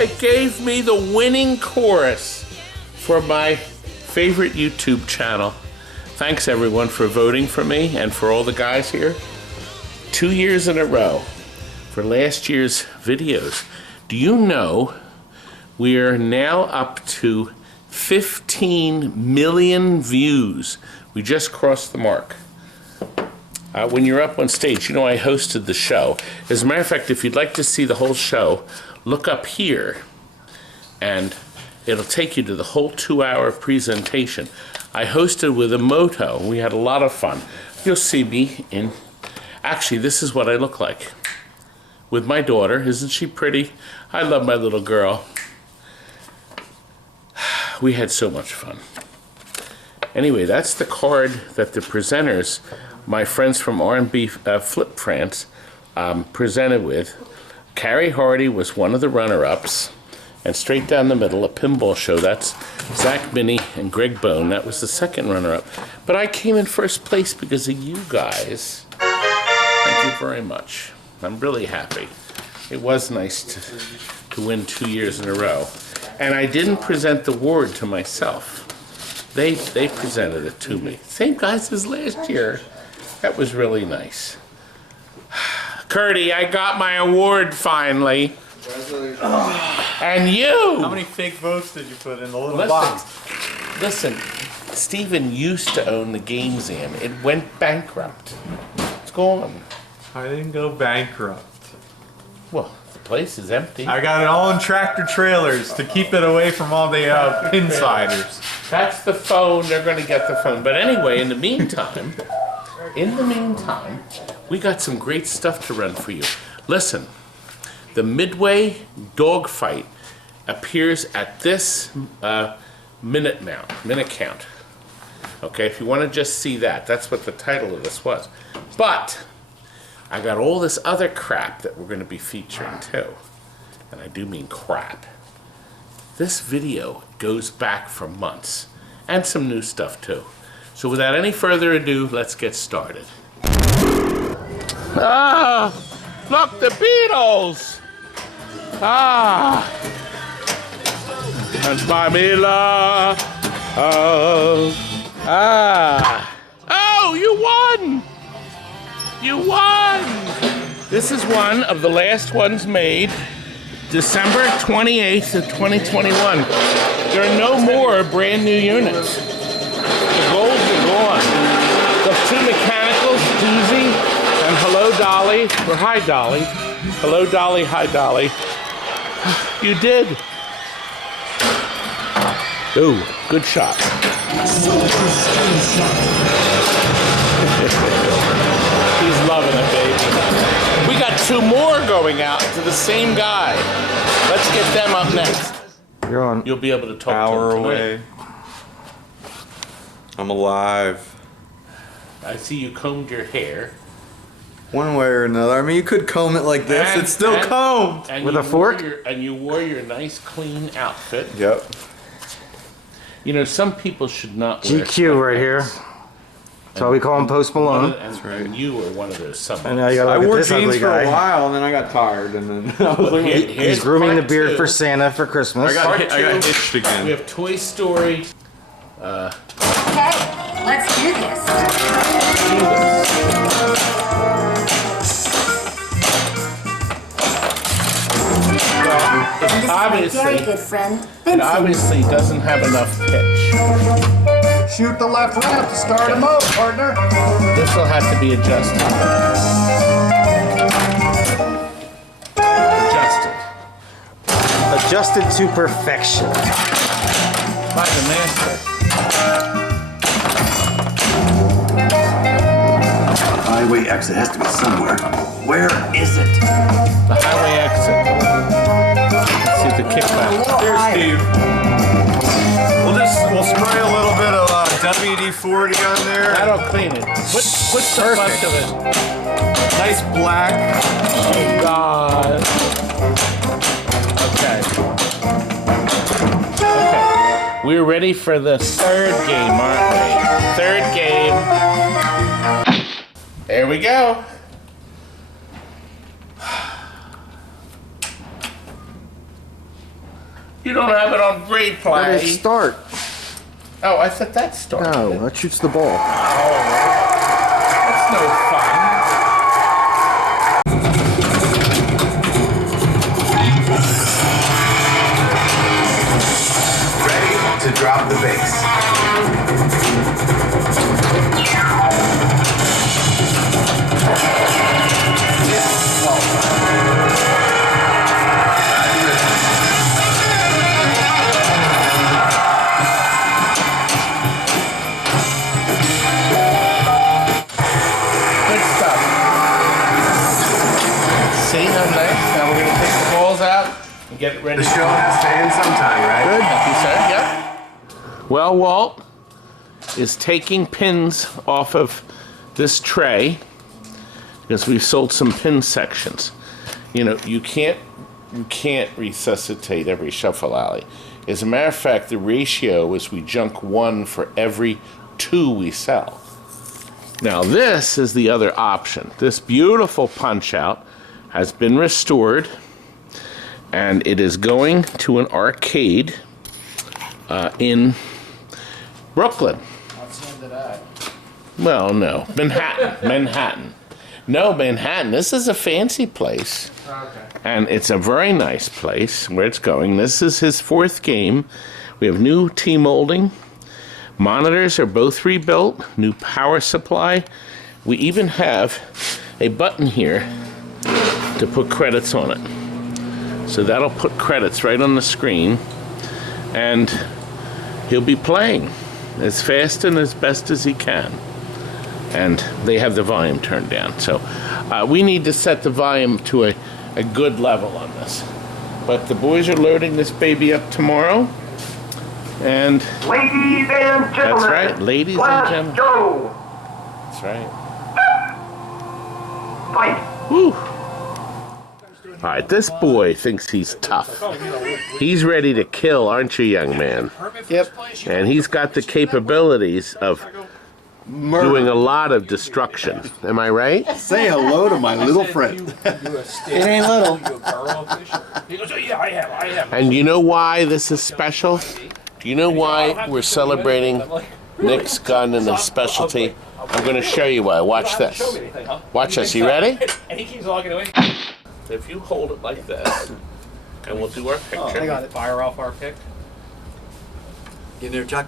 It gave me the winning chorus for my favorite YouTube channel. Thanks everyone for voting for me and for all the guys here. 2 years in a row for last year's videos. Do you know we are now up to 15 million views? We just crossed the mark. When you're up on stage, you know I hosted the show. As a matter of fact, if you'd like to see the whole show, look up here and it'll take you to the whole 2-hour presentation. I hosted with a moto. We had a lot of fun. You'll see me in, actually this is what I look like with my daughter. Isn't she pretty? I love my little girl. We had so much fun. Anyway, that's the card that the presenters, my friends from R&B Flip France, presented with. Carrie Hardy was one of the runner-ups, and straight down the middle, a pinball show. That's Zach Binney and Greg Bone. That was the second runner-up. But I came in first place because of you guys. Thank you very much. I'm really happy. It was nice to win 2 years in a row. And I didn't present the award to myself. They presented it to me. Same guys as last year. That was really nice. Curdy, I got my award finally. Congratulations. And you! How many fake votes did you put in the little box? Listen, Steven used to own the Game Zam. It went bankrupt. It's gone. I didn't go bankrupt. Well, the place is empty. I got it all in tractor trailers to keep it away from all the insiders. That's the phone. They're going to get the phone. But anyway, in the meantime, we got some great stuff to run for you. Listen, the Midway dogfight appears at this minute count. Okay, if you want to just see that, that's what the title of this was. But I got all this other crap that we're going to be featuring too. And I do mean crap. This video goes back for months, and some new stuff too. So without any further ado, let's get started. Ah, look, the Beatles! Ah, and my Mila. Oh, you won! You won! This is one of the last ones made, December 28th of 2021. There are no more brand new units. The golds are gone. The two mechanicals, Doozy and Hello Dolly, or Hi Dolly. Hello Dolly, Hi Dolly. You did. Ooh, good shot. He's loving it, baby. We got two more going out to the same guy. Let's get them up next. You're on. You'll be able to talk hour to them away. I'm alive. I see you combed your hair. One way or another. I mean, you could comb it like this. It's still combed. With a fork? And you wore your nice, clean outfit. Yep. You know, some people should not wear GQ right here. That's why we call him Post Malone. That's right. And you were one of those. And now you gotta I look at wore this jeans ugly for guy. a while, and then I got tired, and then I was like, He's grooming the beard for Santa for Christmas. I got hitched again. We have Toy Story. Okay, let's do this. Obviously, very good friend, it Vincent. obviously doesn't have enough pitch. Shoot the left ramp to start him up, partner. This will have to be adjusted. Adjusted to perfection. By the master. Highway exit has to be somewhere. Where is it? The highway exit. Let's see the kickback. Here, Steve. We'll spray a little bit of WD-40 on there. That'll clean it. Put so much of it. Nice black. Oh God. Okay. Okay. We're ready for the third game, aren't we? Third game. There we go. You don't have it on grade Let play. it start. Oh, I thought that started. No, that shoots the ball. That's no fun. Ready to drop the base. Good stuff. See how nice? Now we're going to take the balls out and get it ready. The show has to end sometime, right? Good. Thank you, sir. Yep. Well, Walt is taking pins off of this tray because we've sold some pin sections. You know, you can't resuscitate every shuffle alley. As a matter of fact, the ratio is we junk 1 for every 2 we sell. Now this is the other option. This beautiful Punch-Out has been restored and it is going to an arcade in Brooklyn. Well, no, Manhattan. No, Manhattan. This is a fancy place. Okay. And it's a very nice place where it's going. This is his 4th game. We have new T-molding. Monitors are both rebuilt. New power supply. We even have a button here to put credits on it. So that'll put credits right on the screen. And he'll be playing as fast and as best as he can. And they have the volume turned down. So we need to set the volume to a good level on this. But the boys are loading this baby up tomorrow. And Ladies and gentlemen, that's right, ladies and gentlemen. Go. That's right. Fight. Woo. All right, this boy thinks he's tough. He's ready to kill, aren't you, young man? Yep. And he's got the capabilities of doing a lot of destruction. Am I right? Say hello to my little friend. It ain't little. He goes, oh, yeah, I have. And you know why this is special? Do you know why we're celebrating Nick's gun and his specialty? I'm going to show you why. Watch this. Watch this. You ready? And he keeps walking away. If you hold it like this, and we'll do our picture. I got it. Fire off our pick. You there, Chuck?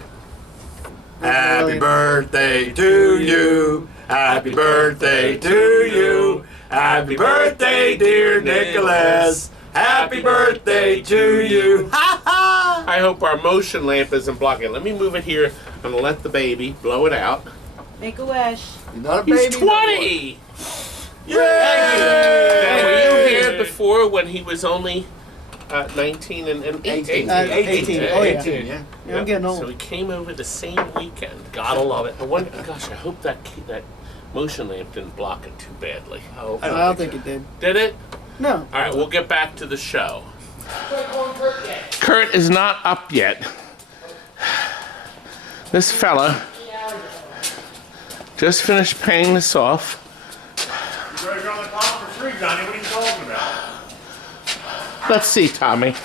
Happy birthday to you. Happy birthday to you. Happy birthday, dear Nicholas. Happy birthday to you. Ha ha! I hope our motion lamp isn't blocking. Let me move it here. I'm going to let the baby blow it out. Make a wish. You're not a baby. He's 20! Yay! Now, were you here before when he was only 19 and 18? 18. Oh, yeah. 18, yeah. Yeah, I'm getting old. So he came over the same weekend. Gotta love it. Gosh, I hope that motion lamp didn't block it too badly. I don't think it did. Did it? No. All right, we'll get back to the show. Kurt is not up yet. This fella just finished paying this off. You're on the clock for 3, Johnny. What are you talking about? Let's see, Tommy.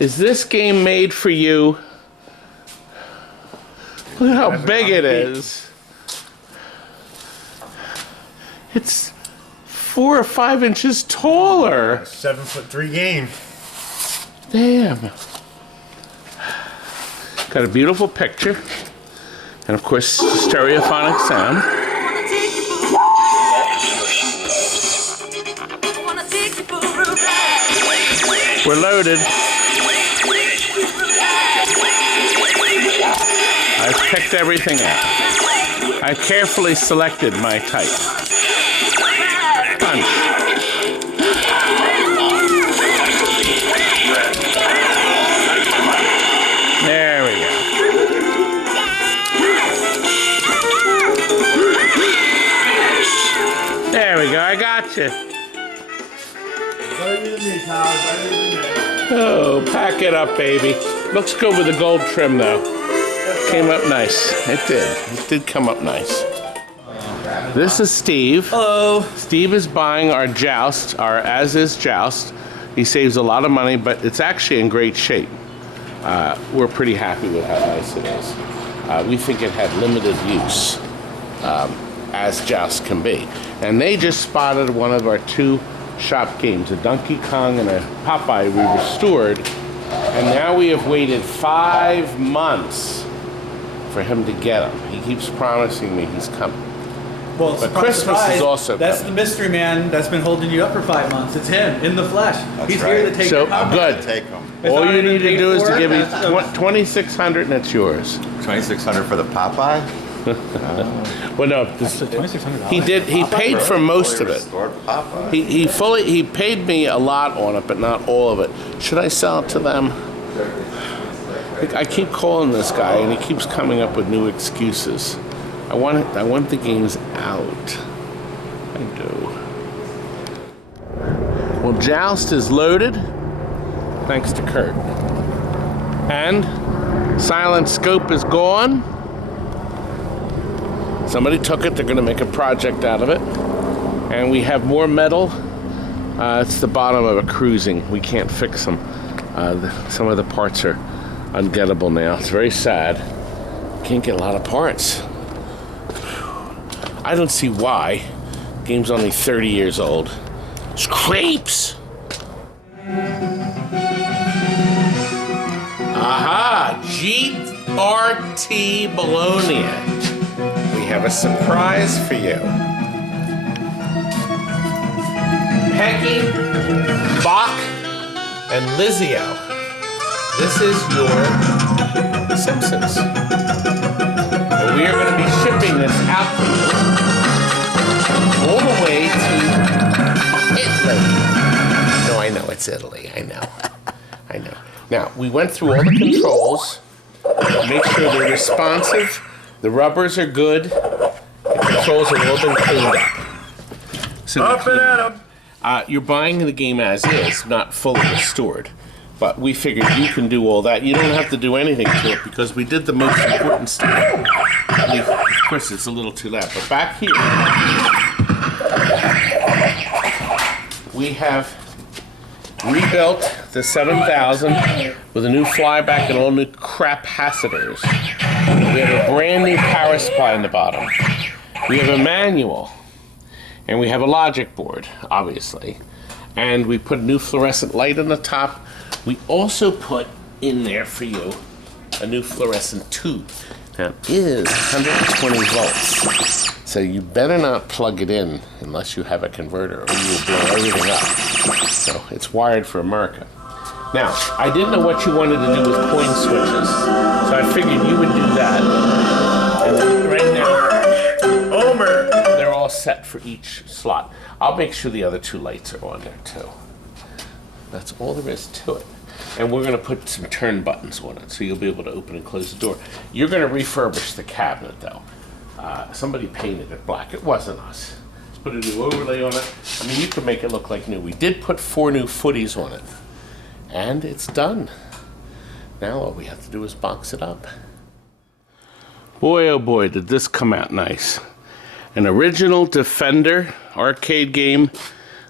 Is this game made for you? Look at how big it is. It's 4 or 5 inches taller. 7'3" game. Damn. Got a beautiful picture. And of course, stereophonic sound. We're loaded. I've picked everything out. I carefully selected my type. Punch. There we go. There we go, I got you. Oh, pack it up, baby. Looks good with the gold trim, though. Came up nice. It did. It did come up nice. This is Steve. Hello. Steve is buying our Joust, our as-is Joust. He saves a lot of money, but it's actually in great shape. we're pretty happy with how nice it is. We think it had limited use, as Joust can be. And they just spotted one of our 2 shop games, a Donkey Kong and a Popeye we restored. And now we have waited 5 months for him to get them. He keeps promising me he's coming. Well, but Christmas is also That's coming. the mystery man that's been holding you up for 5 months. It's him, in the flesh. He's here to take So, your copy. good. Take them. All you need to paid do is for to it, give me that's- 2,600 and it's yours. 2,600 for the Popeye? Well, no, he did. He paid for most of it. Restored Popeye. He paid me a lot on it, but not all of it. Should I sell it to them? I keep calling this guy, and he keeps coming up with new excuses. I want the games out. I do. Well, Joust is loaded, thanks to Kurt. And Silent Scope is gone. Somebody took it. They're going to make a project out of it. And we have more metal. It's the bottom of a cruising. We can't fix them. Some of the parts are ungettable now. It's very sad. Can't get a lot of parts. I don't see why. Game's only 30 years old. Scrapes! Aha! GRT Bologna. We have a surprise for you. Peggy, Bach, and Lizio. This is your Simpsons. And we are going to be shipping this out to you all the way to Italy. No, I know it's Italy. I know. I know. Now, we went through all the controls. Make sure they're responsive. The rubbers are good. The controls have all been cleaned up. So Up and at 'em. you're buying the game as is, not fully restored. But we figured you can do all that. You don't have to do anything to it because we did the most important stuff. Of course, it's a little too loud. But back here, we have rebuilt the 7000 with a new flyback and all new capacitors. We have a brand new power supply in the bottom. We have a manual. And we have a logic board, obviously. And we put a new fluorescent light on the top. We also put in there for you a new fluorescent tube. Now, it is 120 volts. So you better not plug it in unless you have a converter or you will blow everything up. So it's wired for America. Now, I didn't know what you wanted to do with coin switches. So I figured you would do that. And then right now, Homer. they're all set for each slot. I'll make sure the other 2 lights are on there too. That's all there is to it. And we're going to put some turn buttons on it so you'll be able to open and close the door. You're going to refurbish the cabinet though. Somebody painted it black. It wasn't us. Let's put a new overlay on it. I mean, you can make it look like new. We did put 4 new footies on it. And it's done. Now all we have to do is box it up. Boy, oh boy, did this come out nice. An original Defender arcade game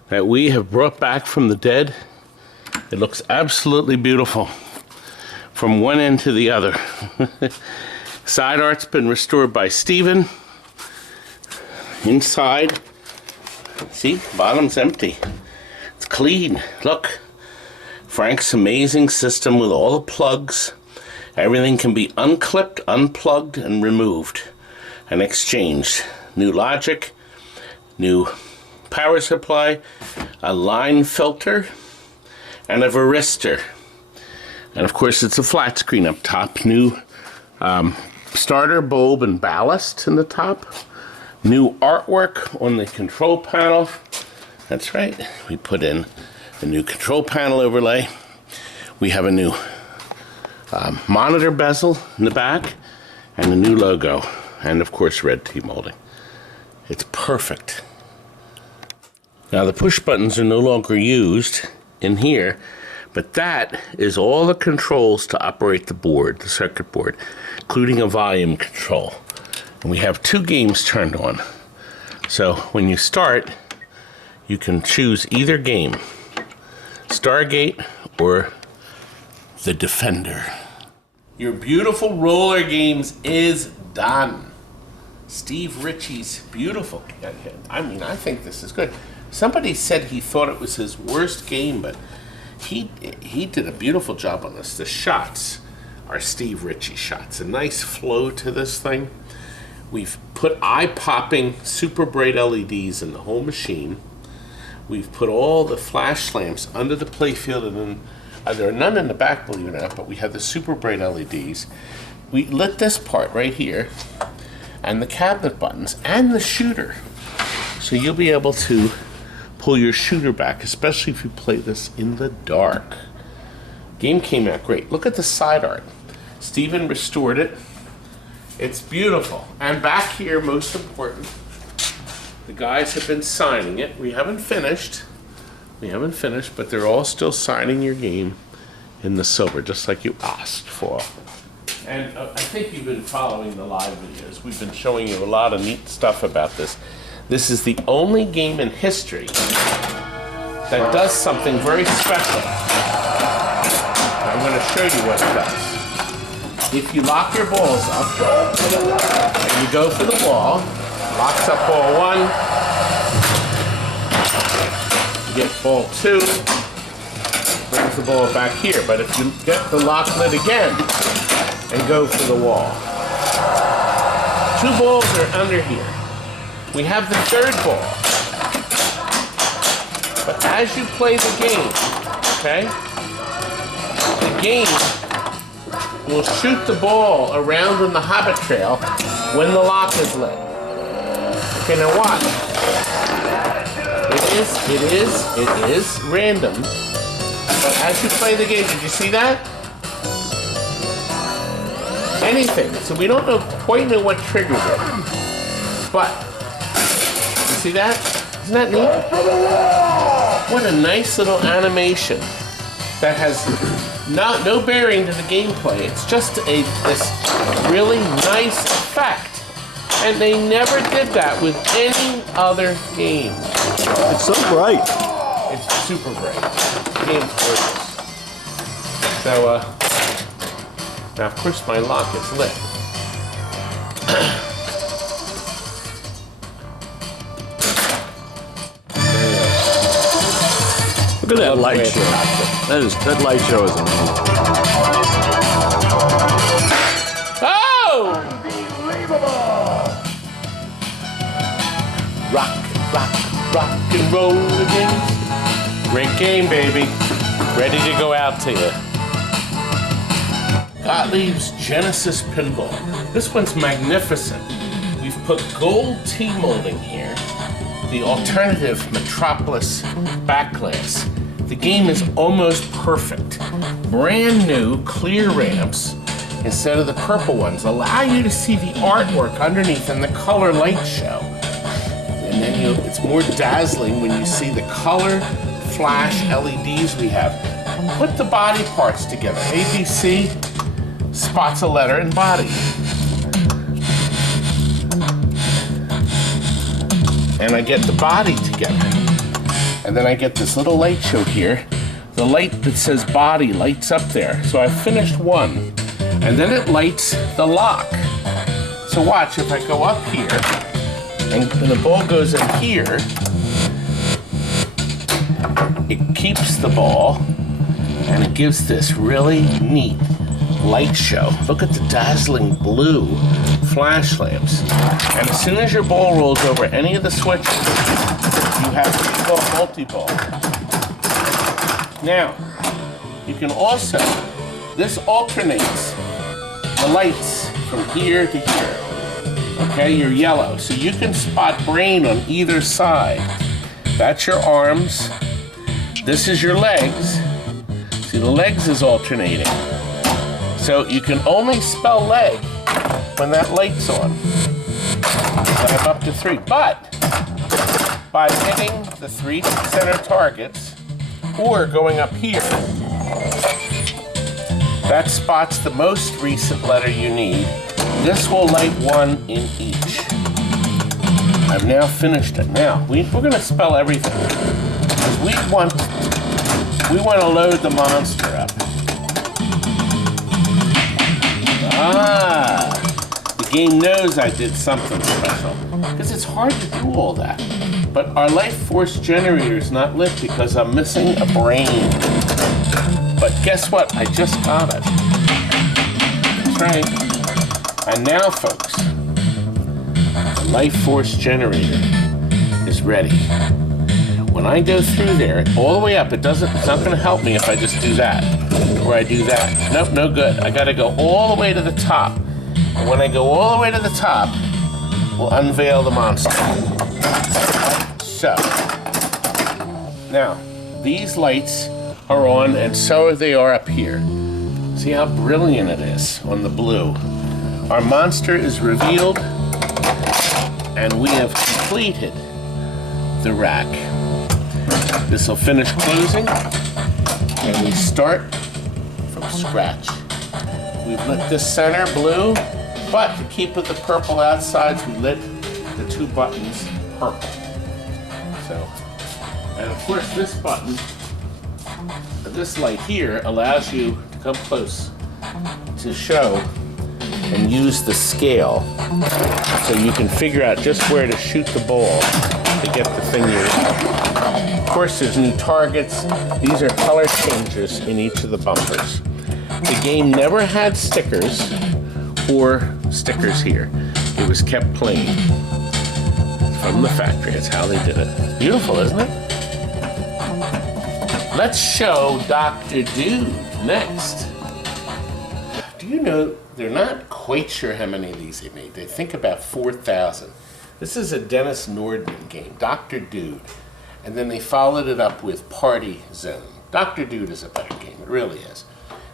that we have brought back from the dead. It looks absolutely beautiful from one end to the other. Side art's been restored by Steven. Inside, see, bottom's empty. It's clean, look. Frank's amazing system with all the plugs. Everything can be unclipped, unplugged, and removed and exchanged. New logic, new power supply, a line filter, and a varistor. And of course it's a flat screen up top. New starter bulb and ballast in the top. New artwork on the control panel. That's right, we put in a new control panel overlay. We have a new monitor bezel in the back and a new logo. And of course red T-molding. It's perfect. Now the push buttons are no longer used in here, but that is all the controls to operate the board, the circuit board, including a volume control. And we have 2 games turned on. So when you start, you can choose either game, Stargate or the Defender. Your beautiful roller games is done. Steve Ritchie's beautiful. I mean, I think this is good. Somebody said he thought it was his worst game, but he did a beautiful job on this. The shots are Steve Ritchie shots. A nice flow to this thing. We've put eye-popping super bright LEDs in the whole machine. We've put all the flash lamps under the playfield, and then there are none in the back, believe it or not, but we have the super bright LEDs. We lit this part right here, and the cabinet buttons, and the shooter. So you'll be able to pull your shooter back, especially if you play this in the dark. Game came out great. Look at the side art. Steven restored it. It's beautiful. And back here, most important, the guys have been signing it. We haven't finished. But they're all still signing your game in the silver, just like you asked for. And I think you've been following the live videos. We've been showing you a lot of neat stuff about this. This is the only game in history that does something very special. I'm going to show you what it does. If you lock your balls up and you go for the ball, locks up ball 1, you get ball 2, brings the ball back here. But if you get the lock lid again and go for the wall, 2 balls are under here. We have the 3rd ball. But as you play the game, okay, the game will shoot the ball around on the Hobbit Trail when the lock is lit. Okay, now watch. It is random. But as you play the game, did you see that? Anything. So we don't quite know what triggers it. But, you see that? Isn't that neat? What a nice little animation that has no bearing to the gameplay. It's just this really nice effect. And they never did that with any other game. It's so bright. It's super bright. The game's gorgeous. So, now of course my lock is lit. Look at that light show. That light show is amazing. Oh! Rock and roll again. Great game, baby. Ready to go out to you. Gottlieb's Genesis Pinball. This one's magnificent. We've put gold T-molding here. The alternative Metropolis backglass. The game is almost perfect. Brand new clear ramps instead of the purple ones allow you to see the artwork underneath and the color light show. And then it's more dazzling when you see the color flash LEDs we have. Put the body parts together. ABC, spots a letter and body. And I get the body together. And then I get this little light show here. The light that says body lights up there. So I finished one. And then it lights the lock. So watch, if I go up here, and the ball goes in here, it keeps the ball, and it gives this really neat light show. Look at the dazzling blue flash lamps. And as soon as your ball rolls over any of the switches, you have what we call multi-ball. Now, you can also, this alternates the lights from here to here. Okay, you're yellow. So you can spot brain on either side. That's your arms. This is your legs. See, the legs is alternating. So you can only spell leg when that light's on. And I'm up to 3. But by hitting the 3 center targets or going up here, that spots the most recent letter you need. This will light 1 in each. I've now finished it. Now, we're going to spell everything. Because we want to load the monster up. Ah, the game knows I did something special because it's hard to do all that. But our life force generator is not lit because I'm missing a brain. But guess what? I just got it. That's right. And now, folks, the life force generator is ready. When I go through there, all the way up, it's not going to help me if I just do that, or I do that. Nope, no good. I got to go all the way to the top. And when I go all the way to the top, we'll unveil the monster. So, now, these lights are on, and so they are up here. See how brilliant it is on the blue. Our monster is revealed, and we have completed the rack. This will finish closing, and we start from scratch. We've lit this center blue, but to keep with the purple outsides, we lit the two buttons purple. So, and of course this button, this light here allows you to come close to show and use the scale so you can figure out just where to shoot the ball to get the thing you want. Of course, there's new targets. These are color changes in each of the bumpers. The game never had stickers or stickers here. It was kept plain from the factory. That's how they did it. Beautiful, isn't it? Let's show Dr. Dude next. Do you know, they're not quite sure how many of these they made. They think about 4,000. This is a Dennis Nordman game, Dr. Dude. And then they followed it up with Party Zone. Dr. Dude is a better game, it really is.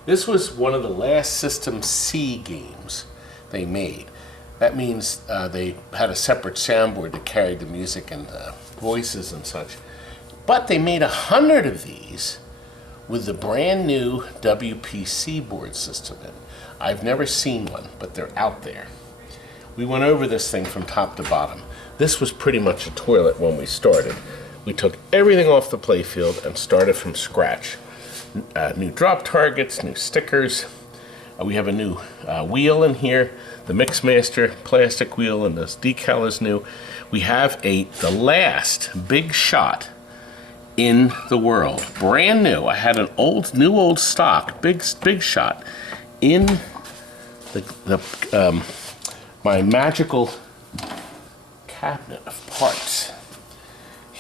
This was one of the last System C games they made. That means they had a separate soundboard that carried the music and voices and such. But they made 100 of these with the brand new WPC board system in. I've never seen one, but they're out there. We went over this thing from top to bottom. This was pretty much a toilet when we started. We took everything off the playfield and started from scratch. New drop targets, new stickers. We have a new wheel in here. The Mixmaster plastic wheel and this decal is new. We have the last big shot in the world, brand new. I had an new old stock, big shot in my magical cabinet of parts.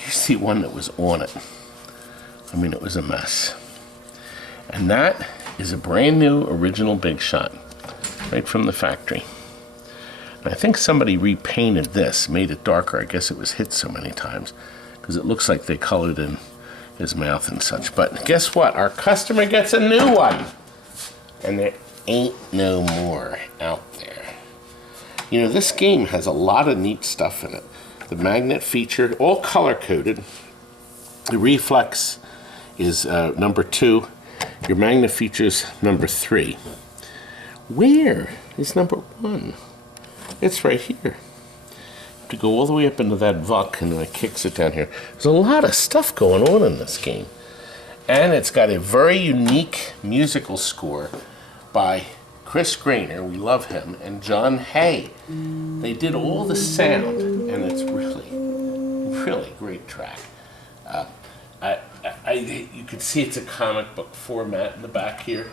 You see one that was on it. I mean, it was a mess. And that is a brand new original big shot, right from the factory. And I think somebody repainted this, made it darker. I guess it was hit so many times, because it looks like they colored in his mouth and such. But guess what? Our customer gets a new one. And there ain't no more out there. You know, this game has a lot of neat stuff in it. The magnet feature, all color-coded. The reflex is number 2. Your magnet features number 3. Where is number 1? It's right here. To go all the way up into that VUC, and then it kicks it down here. There's a lot of stuff going on in this game. And it's got a very unique musical score by Chris Grainer, we love him, and John Hay. They did all the sound, and it's really, really great track. You can see it's a comic book format in the back here.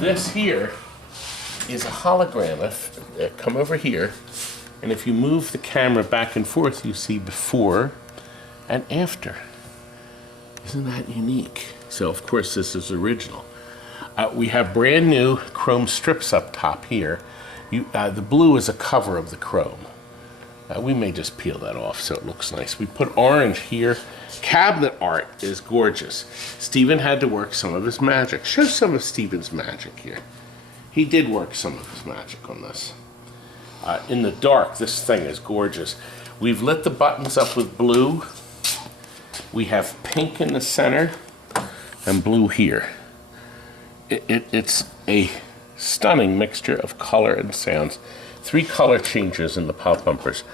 This here is a hologram. Come over here, and if you move the camera back and forth, you see before and after. Isn't that unique? So, of course, this is original. We have brand new chrome strips up top here. The blue is a cover of the chrome. We may just peel that off so it looks nice. We put orange here. Cabinet art is gorgeous. Stephen had to work some of his magic. Show some of Stephen's magic here. He did work some of his magic on this. In the dark, this thing is gorgeous. We've lit the buttons up with blue. We have pink in the center and blue here. It's a stunning mixture of color and sounds. 3 color changes in the pop bumpers.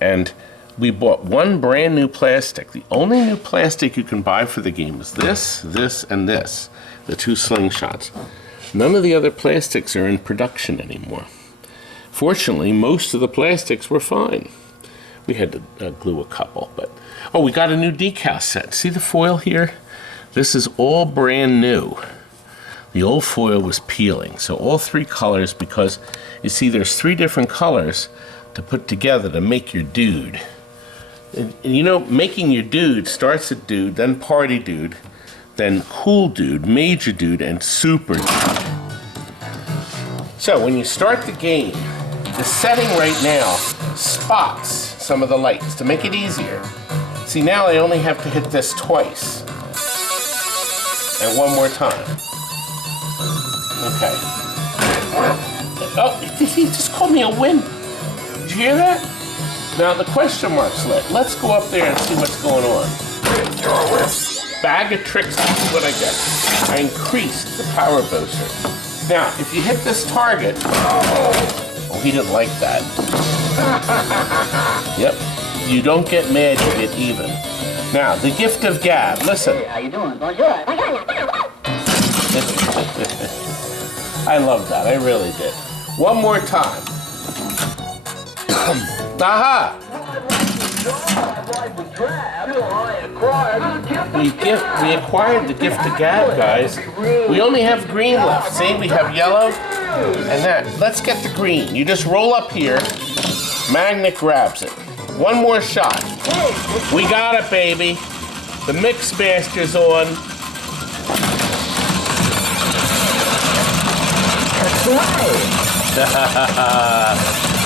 And we bought 1 brand new plastic. The only new plastic you can buy for the game is this, and this, the 2 slingshots. None of the other plastics are in production anymore. Fortunately, most of the plastics were fine. We had to glue a couple, but... Oh, we got a new decal set. See the foil here? This is all brand new. The old foil was peeling, so all 3 colors, because you see there's 3 different colors to put together to make your dude. And you know, making your dude starts at dude, then party dude, then cool dude, major dude, and super dude. So when you start the game, the setting right now spots some of the lights to make it easier. See, now I only have to hit this twice. And one more time. Okay. Oh, he just called me a wimp. Did you hear that? Now the question mark's lit. Let's go up there and see what's going on. Bag of tricks, this is what I get. I increased the power booster. Now, if you hit this target, oh, he didn't like that. Yep, you don't get mad, you get even. Now, the gift of gab, listen. Hey, how you doing? Bonjour. I love that, I really did. One more time. Aha! We acquired the gift of gab, guys. We only have green left. See, we have yellow and that. Let's get the green. You just roll up here. Magnet grabs it. One more shot. We got it, baby. The Mix Master's on. That's right.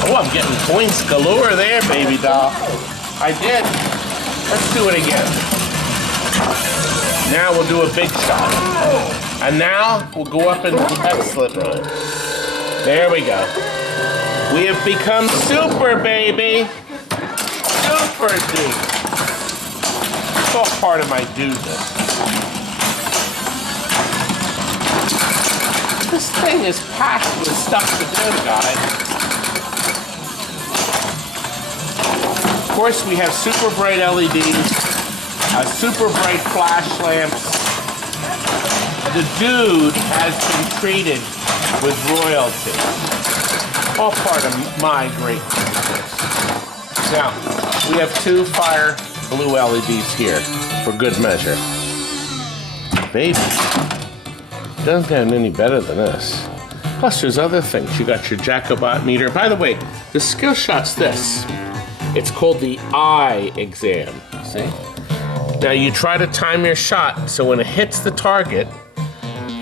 Oh, I'm getting points galore there, baby doll. I did. Let's do it again. Now we'll do a big shot. And now we'll go up into the pet slip roll. There we go. We have become super, baby. Super dude. It's all part of my dudeness. This thing is packed with stuff to do, guys. Of course, we have super bright LEDs, super bright flash lamps. The dude has been treated with royalty. All part of my great business. Now, we have 2 fire blue LEDs here for good measure. Baby, doesn't get any better than this. Plus, there's other things. You got your Jacobot meter. By the way, the skill shot's this. It's called the eye exam, see? Now you try to time your shot so when it hits the target,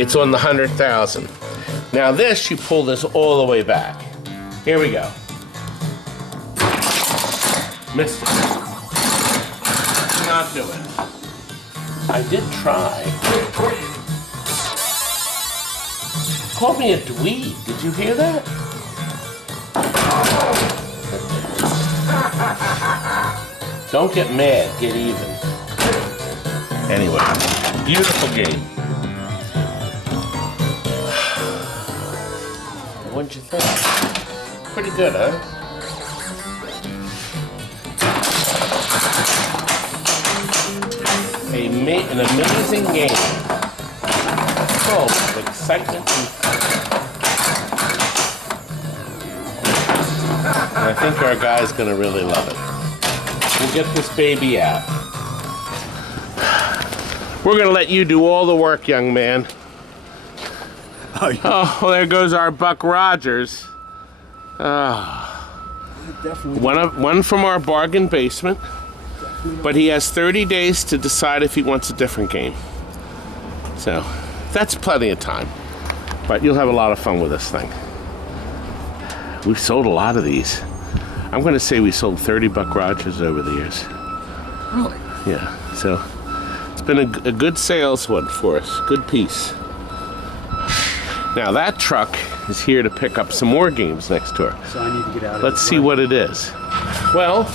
it's on the 100,000. Now this, you pull this all the way back. Here we go. Missed it. Not do it. I did try. Called me a dweeb, did you hear that? Don't get mad, get even. Anyway, beautiful game. What'd you think? Pretty good, huh? An amazing game. Full of excitement and fun. And I think our guy's gonna really love it. We'll get this baby out. We're gonna let you do all the work, young man. Oh, well, there goes our Buck Rogers. One from our bargain basement, but he has 30 days to decide if he wants a different game. So that's plenty of time, but you'll have a lot of fun with this thing. We've sold a lot of these. I'm going to say we sold 30 Buck Rogers over the years. Really? Yeah, so it's been a good sales one for us. Good piece. Now that truck is here to pick up some more games next to her. So I need to get out of Let's see what it is. Well,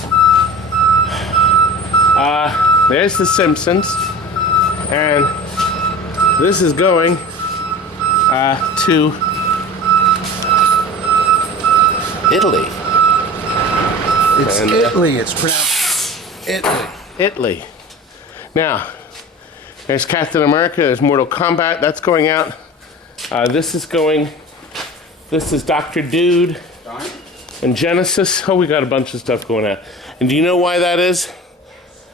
there's the Simpsons, and this is going to Italy. It's Italy. It's pronounced Italy. Italy. Now, there's Captain America. There's Mortal Kombat. That's going out This is Dr. Dude and Genesis. Oh, we got a bunch of stuff going on. And do you know why that is?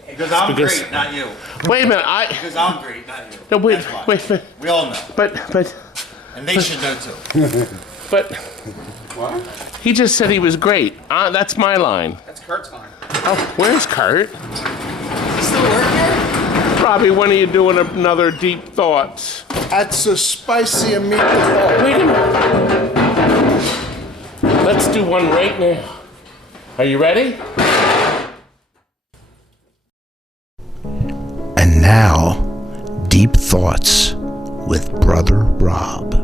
Because I'm great, not you. Wait a minute, Because I'm great, not you. No, wait. We all know. But. And they should know too. But. What? He just said he was great. That's my line. That's Kurt's line. Oh, where's Kurt? You still work here? Robbie, when are you doing another Deep Thoughts? That's a spicy meatball. Wait a minute. Let's do one right now. Are you ready? And now, Deep Thoughts with Brother Rob.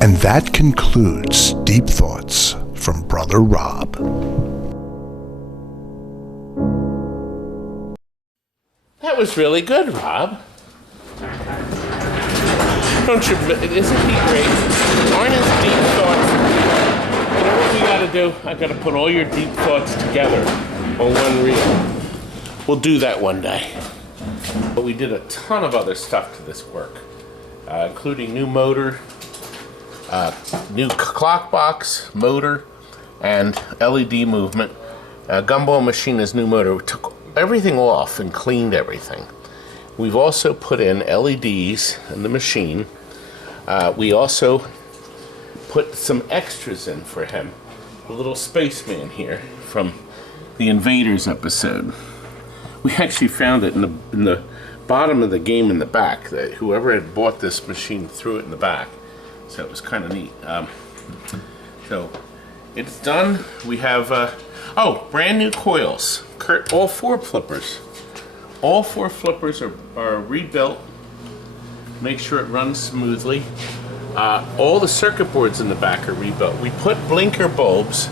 And that concludes Deep Thoughts from Brother Rob. That was really good, Rob. Don't you? Isn't he great? Aren't his deep thoughts? You know what we gotta do? I gotta put all your deep thoughts together on one reel. We'll do that one day. But we did a ton of other stuff to this work, including new motor, new clock box, motor, and LED movement. Gumball Machine is new motor. We took everything off and cleaned everything. We've also put in LEDs in the machine. We also put some extras in for him. The little spaceman here from the Invaders episode. We actually found it in the bottom of the game in the back. That whoever had bought this machine threw it in the back. So it was kind of neat. So it's done. We have, brand new coils. All four flippers. All four flippers are rebuilt. Make sure it runs smoothly. All the circuit boards in the back are rebuilt. We put blinker bulbs,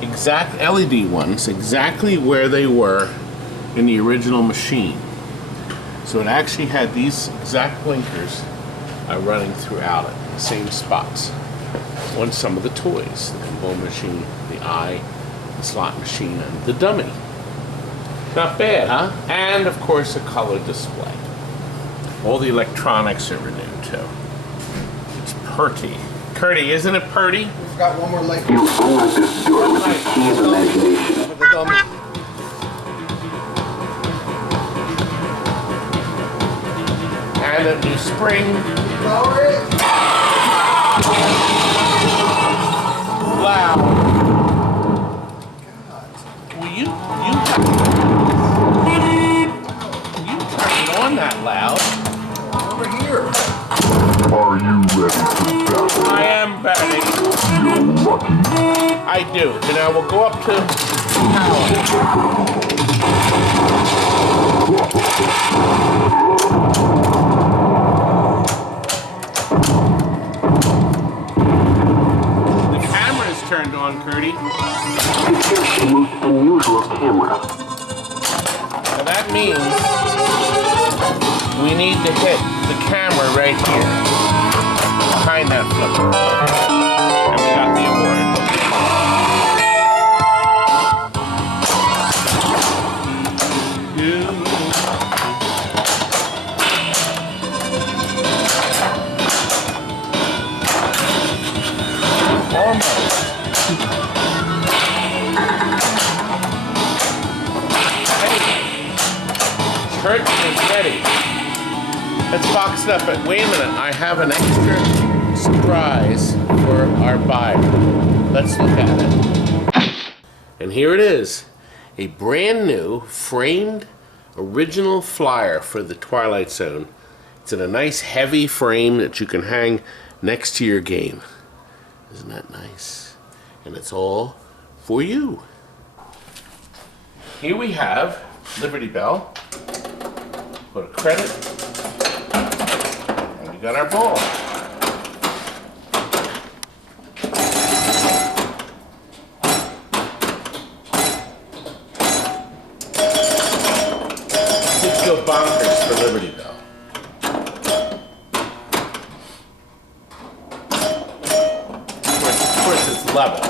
exact LED ones, exactly where they were in the original machine. So it actually had these exact blinkers running throughout it. Same spots on some of the toys, the pinball machine, the eye, the slot machine, and the dummy. Not bad, huh? And of course a color display. All the electronics are renewed too. It's purty. Curdy, isn't it purty? We've got one more light. You unlock this door with the key of imagination. For the dummy. And a new spring. Lower it. Loud. Well, you turn it on that loud. Over here. Are you ready to battle? I am betting. You're lucky. I do. And now we'll go up to power. The camera's turned on, Curdy. It's the most unusual camera. So that means we need to hit the camera right here, behind that flipper. And we got the award. Almost. Kurt is ready. Let's box it up. But wait a minute, I have an extra surprise for our buyer. Let's look at it. And here it is, a brand new framed original flyer for the Twilight Zone. It's in a nice heavy frame that you can hang next to your game. Isn't that nice? And it's all for you. here we have Liberty Bell. Put a credit. And we got our ball. Let's go bonkers for Liberty Bell. Of course it's level,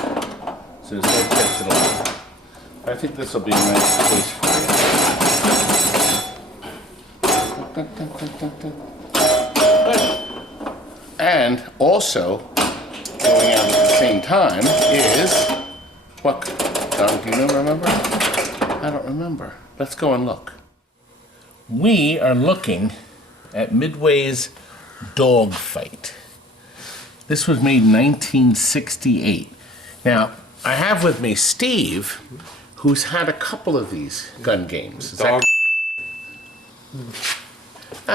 so there's no tips at all. I think this will be a nice place for you. And also, going out at the same time is, what, Don, do you remember? I don't remember. Let's go and look. We are looking at Midway's Dog Fight. This was made in 1968. Now, I have with me Steve, who's had a couple of these gun games. I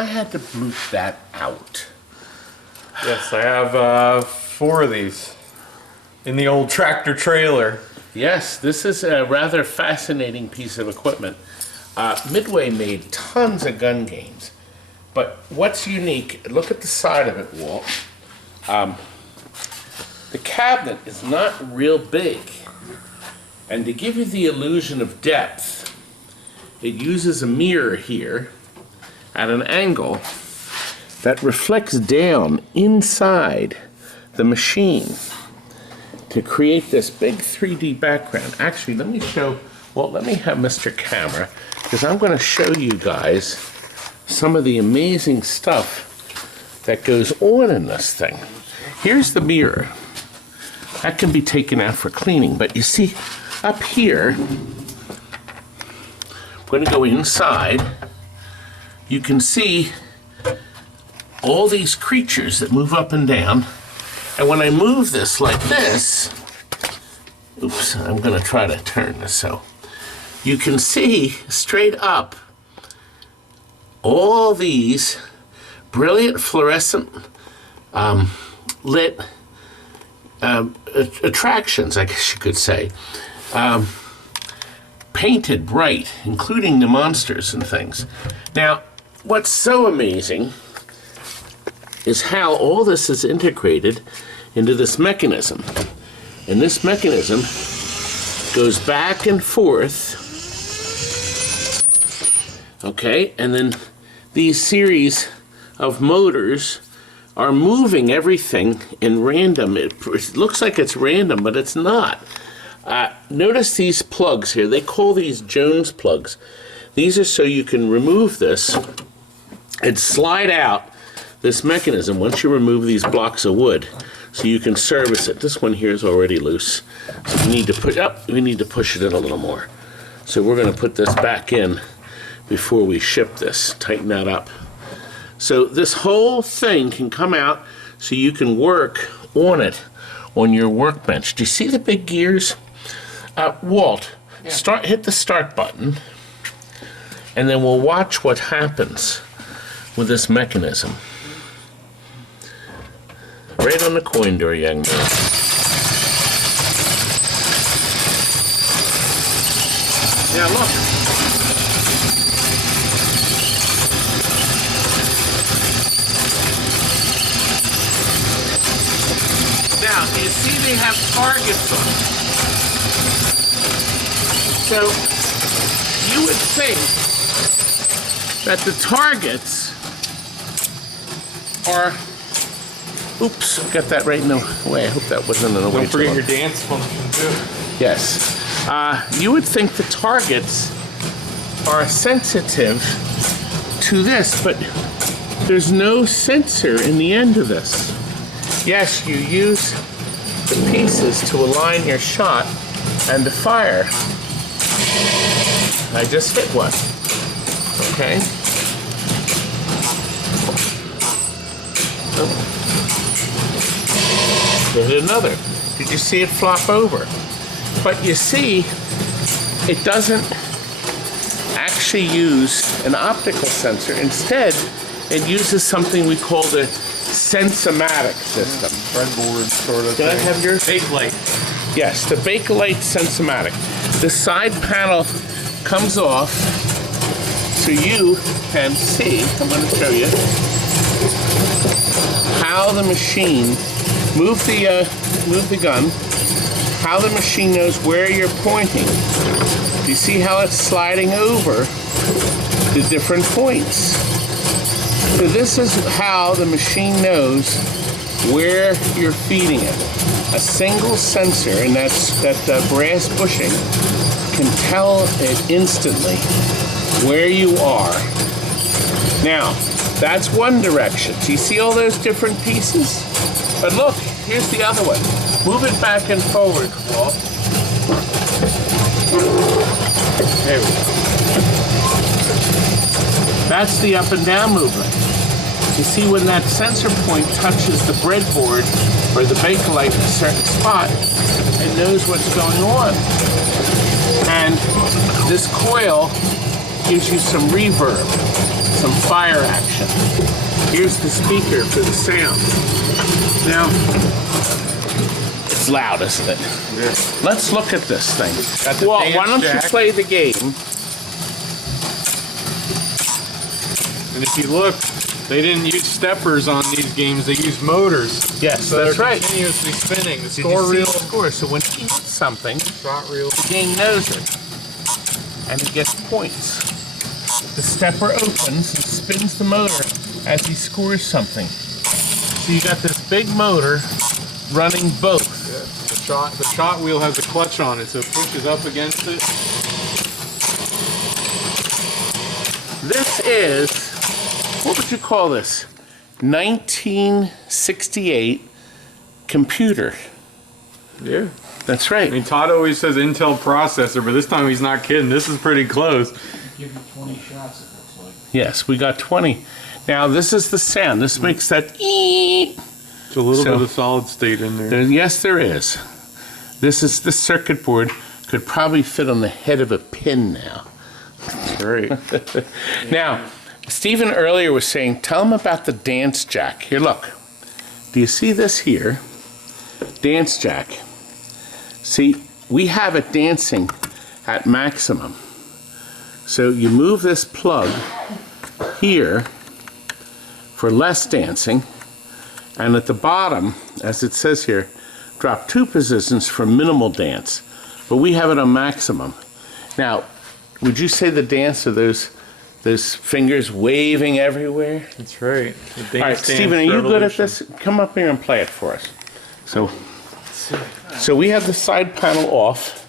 had to bleep that out. Yes, I have 4 of these in the old tractor trailer. Yes, this is a rather fascinating piece of equipment. Midway made tons of gun games, but what's unique, look at the side of it, Walt. The cabinet is not real big, and to give you the illusion of depth, it uses a mirror here at an angle that reflects down inside the machine to create this big 3D background. Actually, let me show, well, let me have Mr. Camera, because I'm going to show you guys some of the amazing stuff that goes on in this thing. Here's the mirror. That can be taken out for cleaning, but you see up here, I'm going to go inside. You can see all these creatures that move up and down. And when I move this like this, oops, I'm going to try to turn this so you can see straight up all these brilliant fluorescent lit attractions, I guess you could say, painted bright, including the monsters and things. Now, what's so amazing is how all this is integrated into this mechanism. And this mechanism goes back and forth, okay, and then these series of motors are moving everything in random. It looks like it's random, but it's not. Notice these plugs here. They call these Jones plugs. These are so you can remove this and slide out this mechanism once you remove these blocks of wood, so you can service it. This one here is already loose, so we need to put up. We need to push it in a little more. So we're going to put this back in before we ship this. Tighten that up. So this whole thing can come out so you can work on it on your workbench. Do you see the big gears? Walt, yeah. Hit the start button, and then we'll watch what happens with this mechanism. Right on the coin door, young man. Now look. Now, do you see they have targets on it? So, you would think that the targets are, oops, I got that right in the way. I hope that wasn't in the way. Don't forget your dance function too. Yes. You would think the targets are sensitive to this, but there's no sensor in the end of this. Yes, you use the pieces to align your shot and to fire. I just hit one. Okay. Oh. Hit another. Did you see it flop over? But you see, it doesn't actually use an optical sensor. Instead, it uses something we call the Sensomatic system. Breadboard sort of Can thing. I have yours? Bakelite. Yes, the Bakelite Sensomatic. The side panel comes off so you can see, I'm going to show you, how the machine, move the gun, how the machine knows where you're pointing. You see how it's sliding over the different points. So this is how the machine knows where you're feeding it. A single sensor in that brass bushing can tell it instantly where you are. Now, that's one direction. Do you see all those different pieces? But look, here's the other one. Move it back and forward, Walt. There we go. That's the up and down movement. You see, when that sensor point touches the breadboard or the Bakelite in a certain spot, it knows what's going on. And this coil gives you some reverb, some fire action. Here's the speaker for the sound. Now, it's loud, isn't it? Yeah. Let's look at this thing. Well, why don't you play the game? And if you look, they didn't use steppers on these games, they used motors. Yes, so that's right. Continuously spinning. The score reel. Score. So when he hits something, shot reel, the game knows it. And he gets points. The stepper opens and spins the motor as he scores something. So you got this big motor running both. Yeah. The shot wheel has a clutch on it, so it pushes up against it. This is, what would you call this? 1968 computer. Yeah. That's right. I mean, Todd always says Intel processor, but this time he's not kidding. This is pretty close. Give you 20 shots, it looks like. Yes, we got 20. Now, this is the sound. This makes that eeeeet. There's a little bit of solid state in there. Yes, there is. This circuit board could probably fit on the head of a pin now. That's right. Now, Stephen earlier was saying, tell him about the dance jack. Here, look. Do you see this here? Dance jack. See, we have it dancing at maximum. So you move this plug here for less dancing, and at the bottom, as it says here, drop 2 positions for minimal dance. But we have it on maximum. Now, would you say the dance are those fingers waving everywhere? That's right. All right, Stephen, are you good at this? Come up here and play it for us. So we have the side panel off,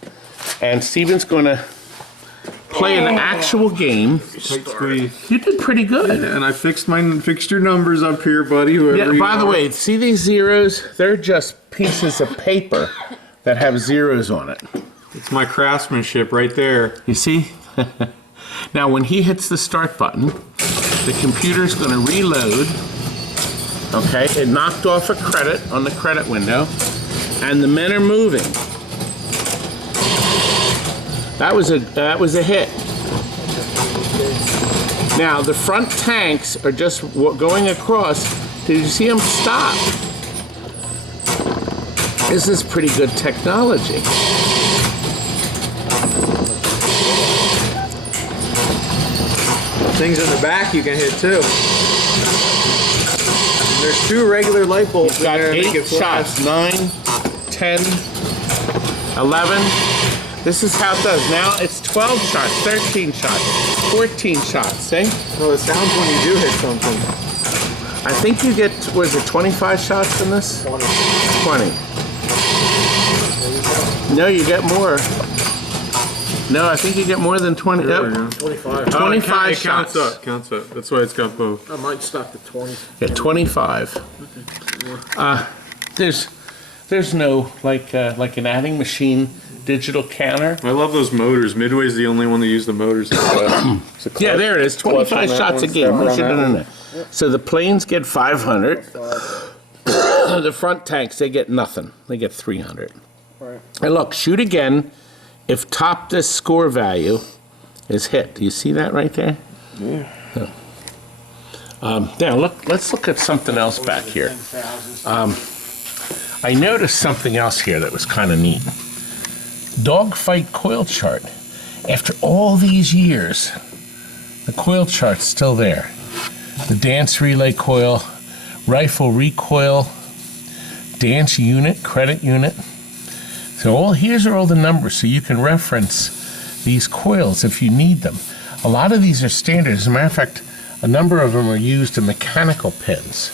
and Stephen's going to play an actual game. You did pretty good. Yeah, and I fixed your numbers up here, buddy. Whoever by the way, see these zeros? They're just pieces of paper that have zeros on it. It's my craftsmanship right there. You see? Now, when he hits the start button, the computer's going to reload. Okay, it knocked off a credit on the credit window, and the men are moving. That was a hit. Now, the front tanks are just going across. Did you see them stop? This is pretty good technology. Things in the back you can hit too. There's 2 regular light bulbs. You've got 8 shots, 9, 10, 11. This is how it does. Now it's 12 shots, 13 shots, 14 shots, see? Well, it sounds when you do hit something. I think you get, was it 25 shots in this? 20. 20. No, you get more. No, I think you get more than 20. Yep. 25. 25 it shots. Counts up. That's why it's got both. I might stop at 20. Yeah, 25. There's no like an adding machine digital counter. I love those motors. Midway's the only one that used the motors. Yeah, there it is. 25 shots a game. So the planes get 500. The front tanks, they get nothing. They get 300. Right. And look, shoot again if top this score value is hit. Do you see that right there? Yeah. Now, let's look at something else back here. I noticed something else here that was kind of neat. Dogfight coil chart. After all these years, the coil chart's still there. The dance relay coil, rifle recoil, dance unit, credit unit. So here's all the numbers so you can reference these coils if you need them. A lot of these are standard. As a matter of fact, a number of them are used in mechanical pins.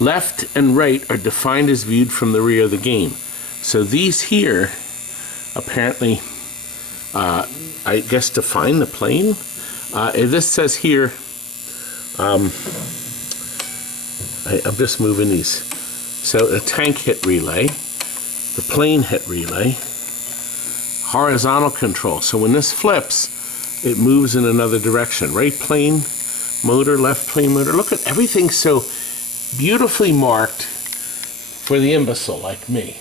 Left and right are defined as viewed from the rear of the game. So these here apparently, I guess, define the plane. This says here, I'm just moving these. So a tank hit relay, the plane hit relay, horizontal control. So when this flips, it moves in another direction. Right plane motor, left plane motor. Look at everything so beautifully marked for the imbecile like me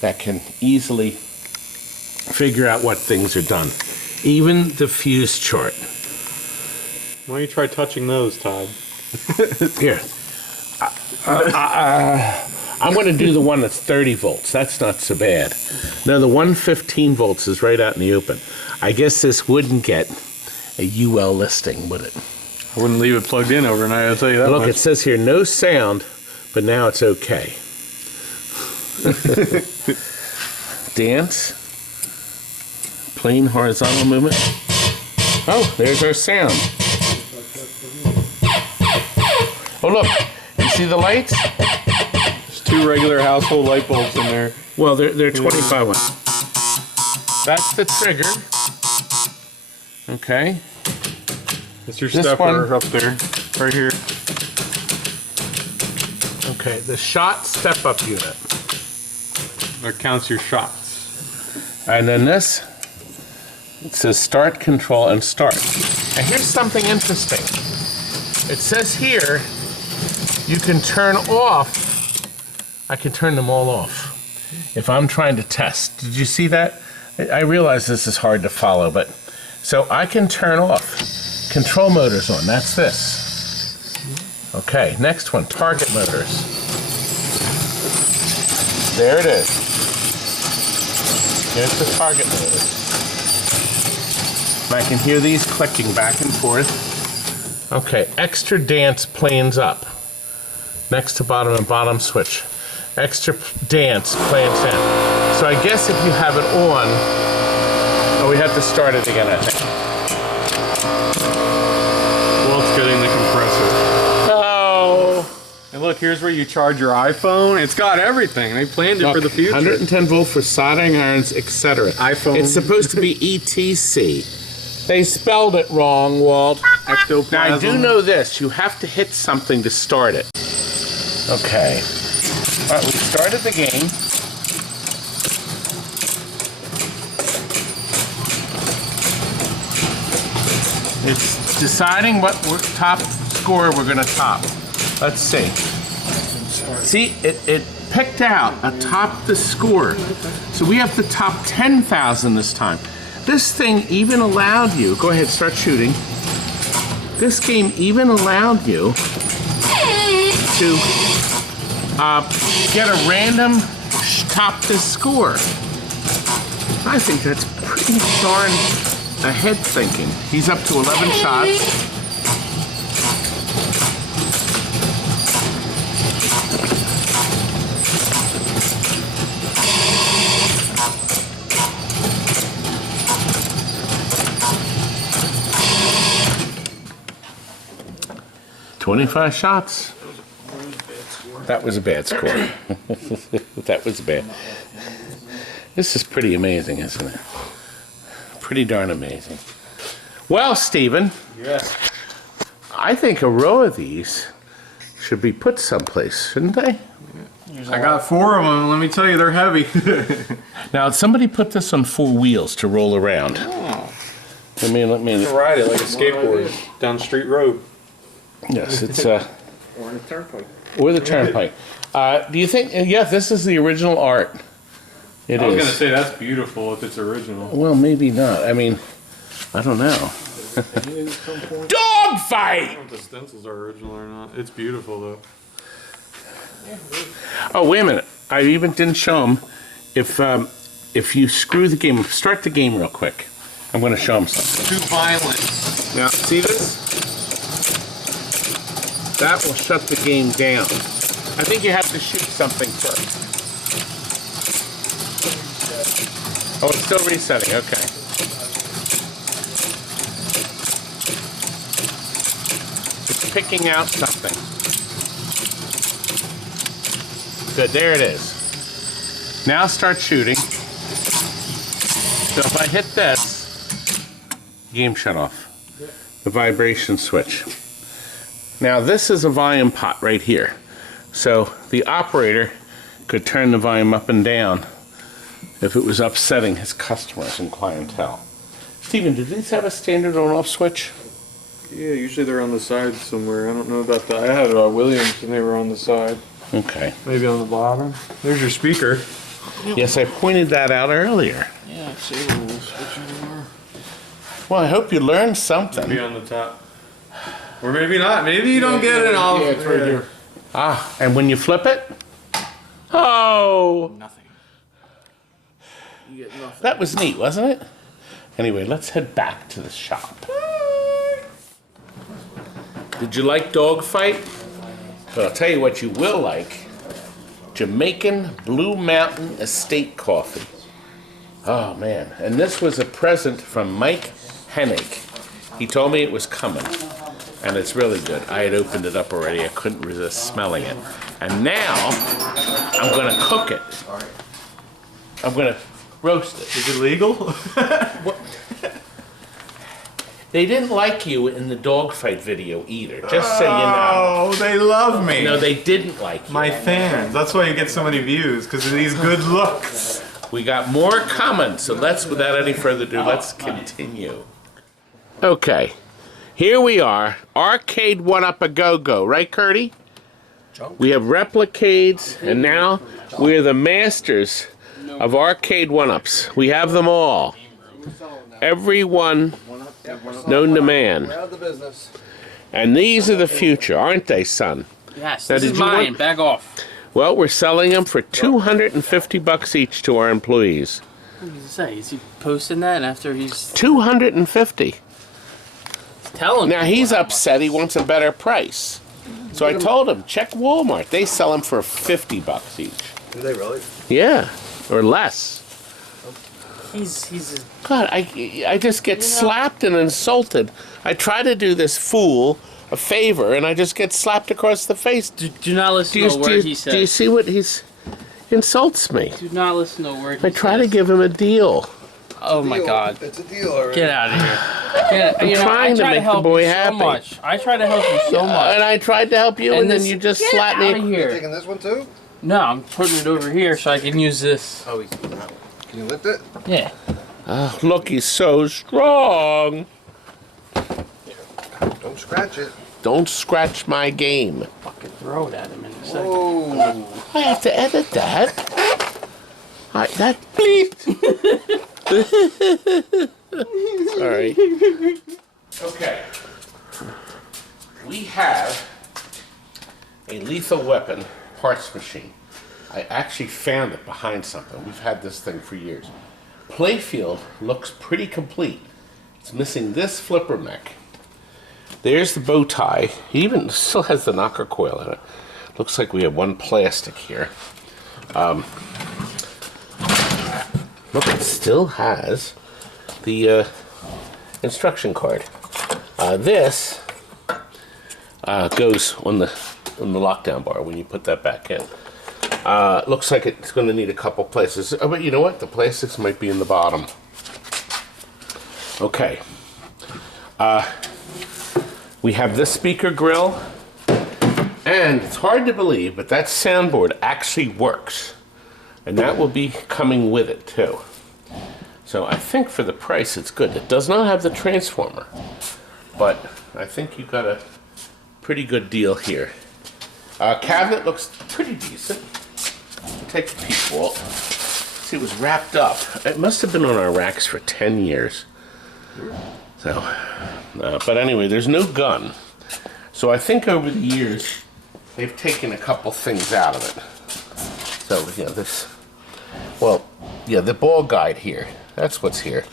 that can easily figure out what things are done. Even the fuse chart. Why don't you try touching those, Todd? Here. I'm going to do the one that's 30 volts. That's not so bad. No, the 115 volts is right out in the open. I guess this wouldn't get a UL listing, would it? I wouldn't leave it plugged in overnight, I'll tell you that Look, much. it says here no sound, but now it's okay. Dance. Plane horizontal movement. Oh, there's our sound. Oh, look. You see the lights? There's 2 regular household light bulbs in there. Well, they're 25 ones. That's the trigger. Okay. It's your This stepper one- up there, right here. Okay, the shot step-up unit. That counts your shots. And then this, it says start, control, and start. And here's something interesting. It says here, you can turn off, I can turn them all off if I'm trying to test. Did you see that? I realize this is hard to follow, but, so I can turn off. Control motors on, that's this. Okay, next one, target motors. There it is. Here's the target motors. And I can hear these clicking back and forth. Okay, extra dance planes up. Next to bottom and bottom switch. Extra dance planes down. So I guess if you have it on, oh, we have to start it again, I think. Well, it's getting the compressor. Oh. And look, here's where you charge your iPhone. It's got everything. They planned it for the future. 110 volt for soldering irons, etc. iPhone. It's supposed to be ETC. They spelled it wrong, Walt. Ectoplasm. Now I do know this. You have to hit something to start it. Okay. All right, we started the game. It's deciding what top score we're going to top. Let's see. See, it picked out a top the score. So we have to top 10,000 this time. This thing even allowed you, go ahead, start shooting. This game even allowed you to get a random top the score. I think that's pretty darn ahead thinking. He's up to 11 shots. $25 shots. That was a bad score. That was bad. This is pretty amazing, isn't it? Pretty darn amazing. Well, Stephen. Yes. I think a row of these should be put someplace, shouldn't they? I got 4 of them. Let me tell you, they're heavy. Now, somebody put this on 4 wheels to roll around. Oh. Let me. Ride it like a skateboard down Street Road. Yes, it's Or on the turnpike. or the turnpike. Do you think? Yeah, this is the original art. It I was is. gonna say that's beautiful if it's original. Well, maybe not. I mean, I don't know. Dog fight! I don't know if the stencils are original or not. It's beautiful though. Oh, wait a minute. I even didn't show them. If if you screw the game, start the game real quick. I'm going to show them something. Too violent. Now, see this? That will shut the game down. I think you have to shoot something first. Oh, it's still resetting, okay. It's picking out something. Good, there it is. Now start shooting. So if I hit this, game shut off. The vibration switch. Now this is a volume pot right here. So the operator could turn the volume up and down if it was upsetting his customers and clientele. Steven, did these have a standard on-off switch? Yeah, usually they're on the side somewhere. I don't know about that. I had Williams and they were on the side. Okay. Maybe on the bottom. There's your speaker. Yes, I pointed that out earlier. Yeah, I see where we'll switch over. Well, I hope you learned something. Maybe on the top. Or maybe not. Maybe you don't get it all. Yeah, it's right here. Ah, and when you flip it? Oh! Nothing. You get nothing. That was neat, wasn't it? Anyway, let's head back to the shop. Did you like Dogfight? But I'll tell you what you will like. Jamaican Blue Mountain Estate Coffee. Oh, man. And this was a present from Mike Hennig. He told me it was coming. And it's really good. I had opened it up already. I couldn't resist smelling it. And now, I'm going to cook it. I'm going to roast it. Is it legal? They didn't like you in the dogfight video either, just so you know. Oh, they love me. No, they didn't like you. My fans. That's why you get so many views, because of these good looks. We got more coming, so let's, without any further ado, let's continue. Okay, here we are, Arcade 1-Up-A-Go-Go, right, Curdy? We have Replicades, and now we're the masters of Arcade 1-Ups. We have them all. Every one known to man. And these are the future, aren't they, son? Yes, Now, this is mine. Back off. Well, we're selling them for $250 each to our employees. What did he say? Is he posting that after he's... $250. Tell him. Now, he's upset. He wants a better price. So I told him, check Walmart. They sell them for $50 each. Do they really? Yeah, or less. He's a... God, I just get slapped and insulted. I try to do this fool a favor, and I just get slapped across the face. Do not listen to a word he says. Do you see what he's... insults me. Do not listen to a word he says. I try to give him a deal. Oh my God. It's a deal already. Get out of here. I'm trying to make the boy happy. So much. I try to help you so much. And I tried to help you, and then you just slapped me. Get out of here. You taking this one too? No, I'm putting it over here so I can use this. Oh, he's doing that one. Can you lift it? Yeah. Oh, look, he's so strong. Don't scratch it. Don't scratch my game. Fucking throw it at him in a second. Oh. I have to edit that. That bleep. Sorry. Okay. We have a Lethal Weapon parts machine. I actually found it behind something. We've had this thing for years. Playfield looks pretty complete. It's missing this flipper mech. There's the bow tie. He even still has the knocker coil in it. Looks like we have one plastic here. Look, it still has the instruction card. This goes on the lockdown bar when you put that back in. Looks like it's going to need a couple places. Oh, but you know what? The plastics might be in the bottom. Okay. We have this speaker grill. And it's hard to believe, but that soundboard actually works. And that will be coming with it, too. So I think for the price, it's good. It does not have the transformer. But I think you got a pretty good deal here. Cabinet looks pretty decent. Take a peek, Walt. See, it was wrapped up. It must have been on our racks for 10 years. So, but anyway, there's no gun. So I think over the years, they've taken a couple things out of it. So, you know, this, well, Yeah, the ball guide here. That's what's here.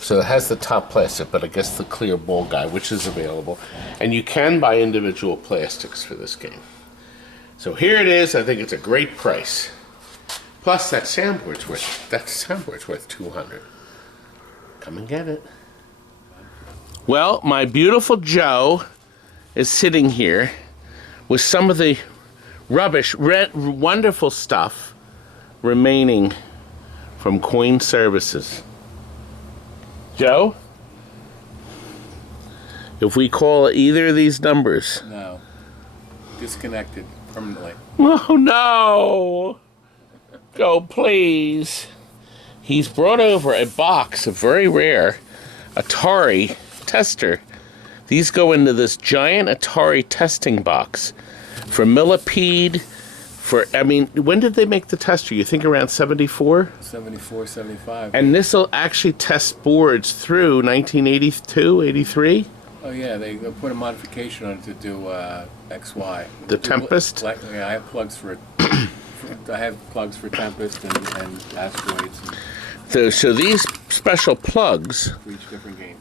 So it has the top plastic, but I guess the clear ball guide, which is available. And you can buy individual plastics for this game. So here it is. I think it's a great price. Plus that soundboard's worth 200. Come and get it. Well, my beautiful Joe is sitting here with some of the rubbish, wonderful stuff remaining from Coin Services. Joe? If we call either of these numbers... No. Disconnected permanently. Oh, no! Go, please. He's brought over a box of very rare Atari tester. These go into this giant Atari testing box for Millipede. I mean, when did they make the tester? You think around 74? 74, 75. And this will actually test boards through 1982, 83? Oh, yeah, they put a modification on it to do XY. The Tempest? Yeah, I have plugs for it. I have plugs for Tempest and Asteroids. So these special plugs For each different game.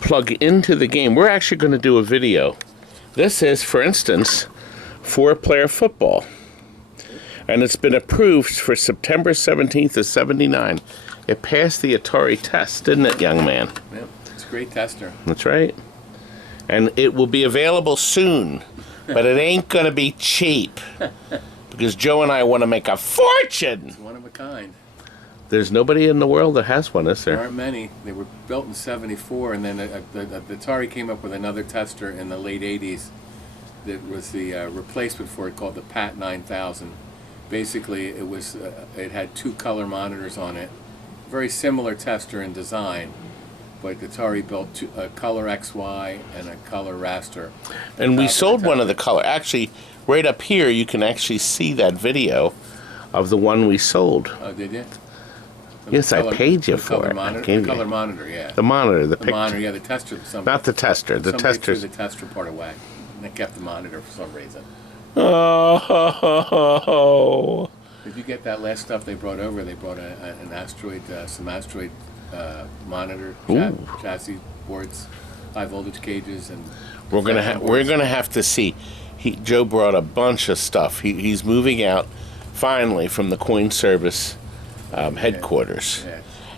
Plug into the game. We're actually going to do a video. This is, for instance, 4-player football. And it's been approved for September 17th of 79. It passed the Atari test, didn't it, young man? Yep, it's a great tester. That's right. And it will be available soon, but it ain't going to be cheap. Because Joe and I want to make a fortune. It's one of a kind. There's nobody in the world that has one, is there? There aren't many. They were built in 74, and then the Atari came up with another tester in the late 80s that was the replacement for it, called the PAT 9000. Basically, it had 2 color monitors on it. Very similar tester in design, but Atari built a color XY and a color raster. And we sold one of the color. Actually, right up here, you can actually see that video of the one we sold. Oh, did you? Yes, I paid you for it. The color monitor, yeah. The monitor, the picture. Monitor, yeah, the tester. Not the tester. The tester. The tester part of whack. And they kept the monitor for some reason. Oh. Did you get that last stuff they brought over? They brought an asteroid, some asteroid monitor, chassis boards, high voltage cages, and we're gonna have to see. Joe brought a bunch of stuff. He's moving out finally from the Coin Service headquarters,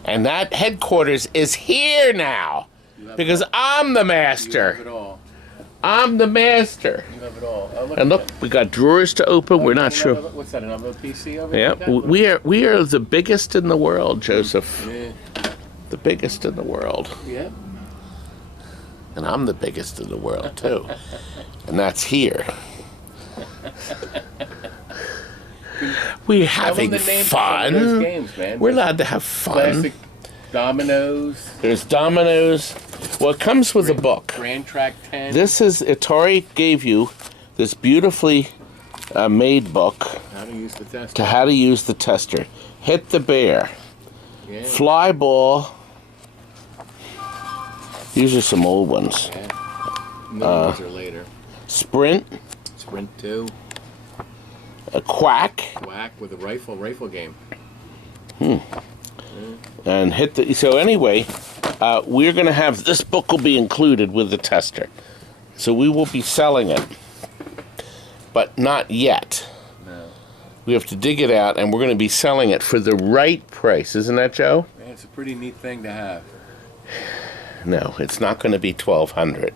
and that headquarters is here now because I'm the master. You have it all. I'm the master. You have it all. And look, we got drawers to open. We're not sure. What's that? Another PC over there? Yeah, we are the biggest in the world, Joseph. Yeah. The biggest in the world. Yeah. And I'm the biggest in the world too. And that's here. We're having fun. Games, man. We're allowed to have fun. Classic dominoes. There's dominoes. Well, it comes with a book. Grand Track 10. This is, Atari gave you this beautifully made book. How to use the tester. To how to use the tester. Hit the bear. Yeah. Fly ball. These are some old ones. Yeah. No, these are later. Sprint. Sprint 2. A Quack. Quack with a rifle game. And hit the. So anyway, we're going to have this book will be included with the tester, so we will be selling it, but not yet. No. We have to dig it out, and we're going to be selling it for the right price, isn't that, Joe? Yeah, it's a pretty neat thing to have. No, it's not going to be $1,200.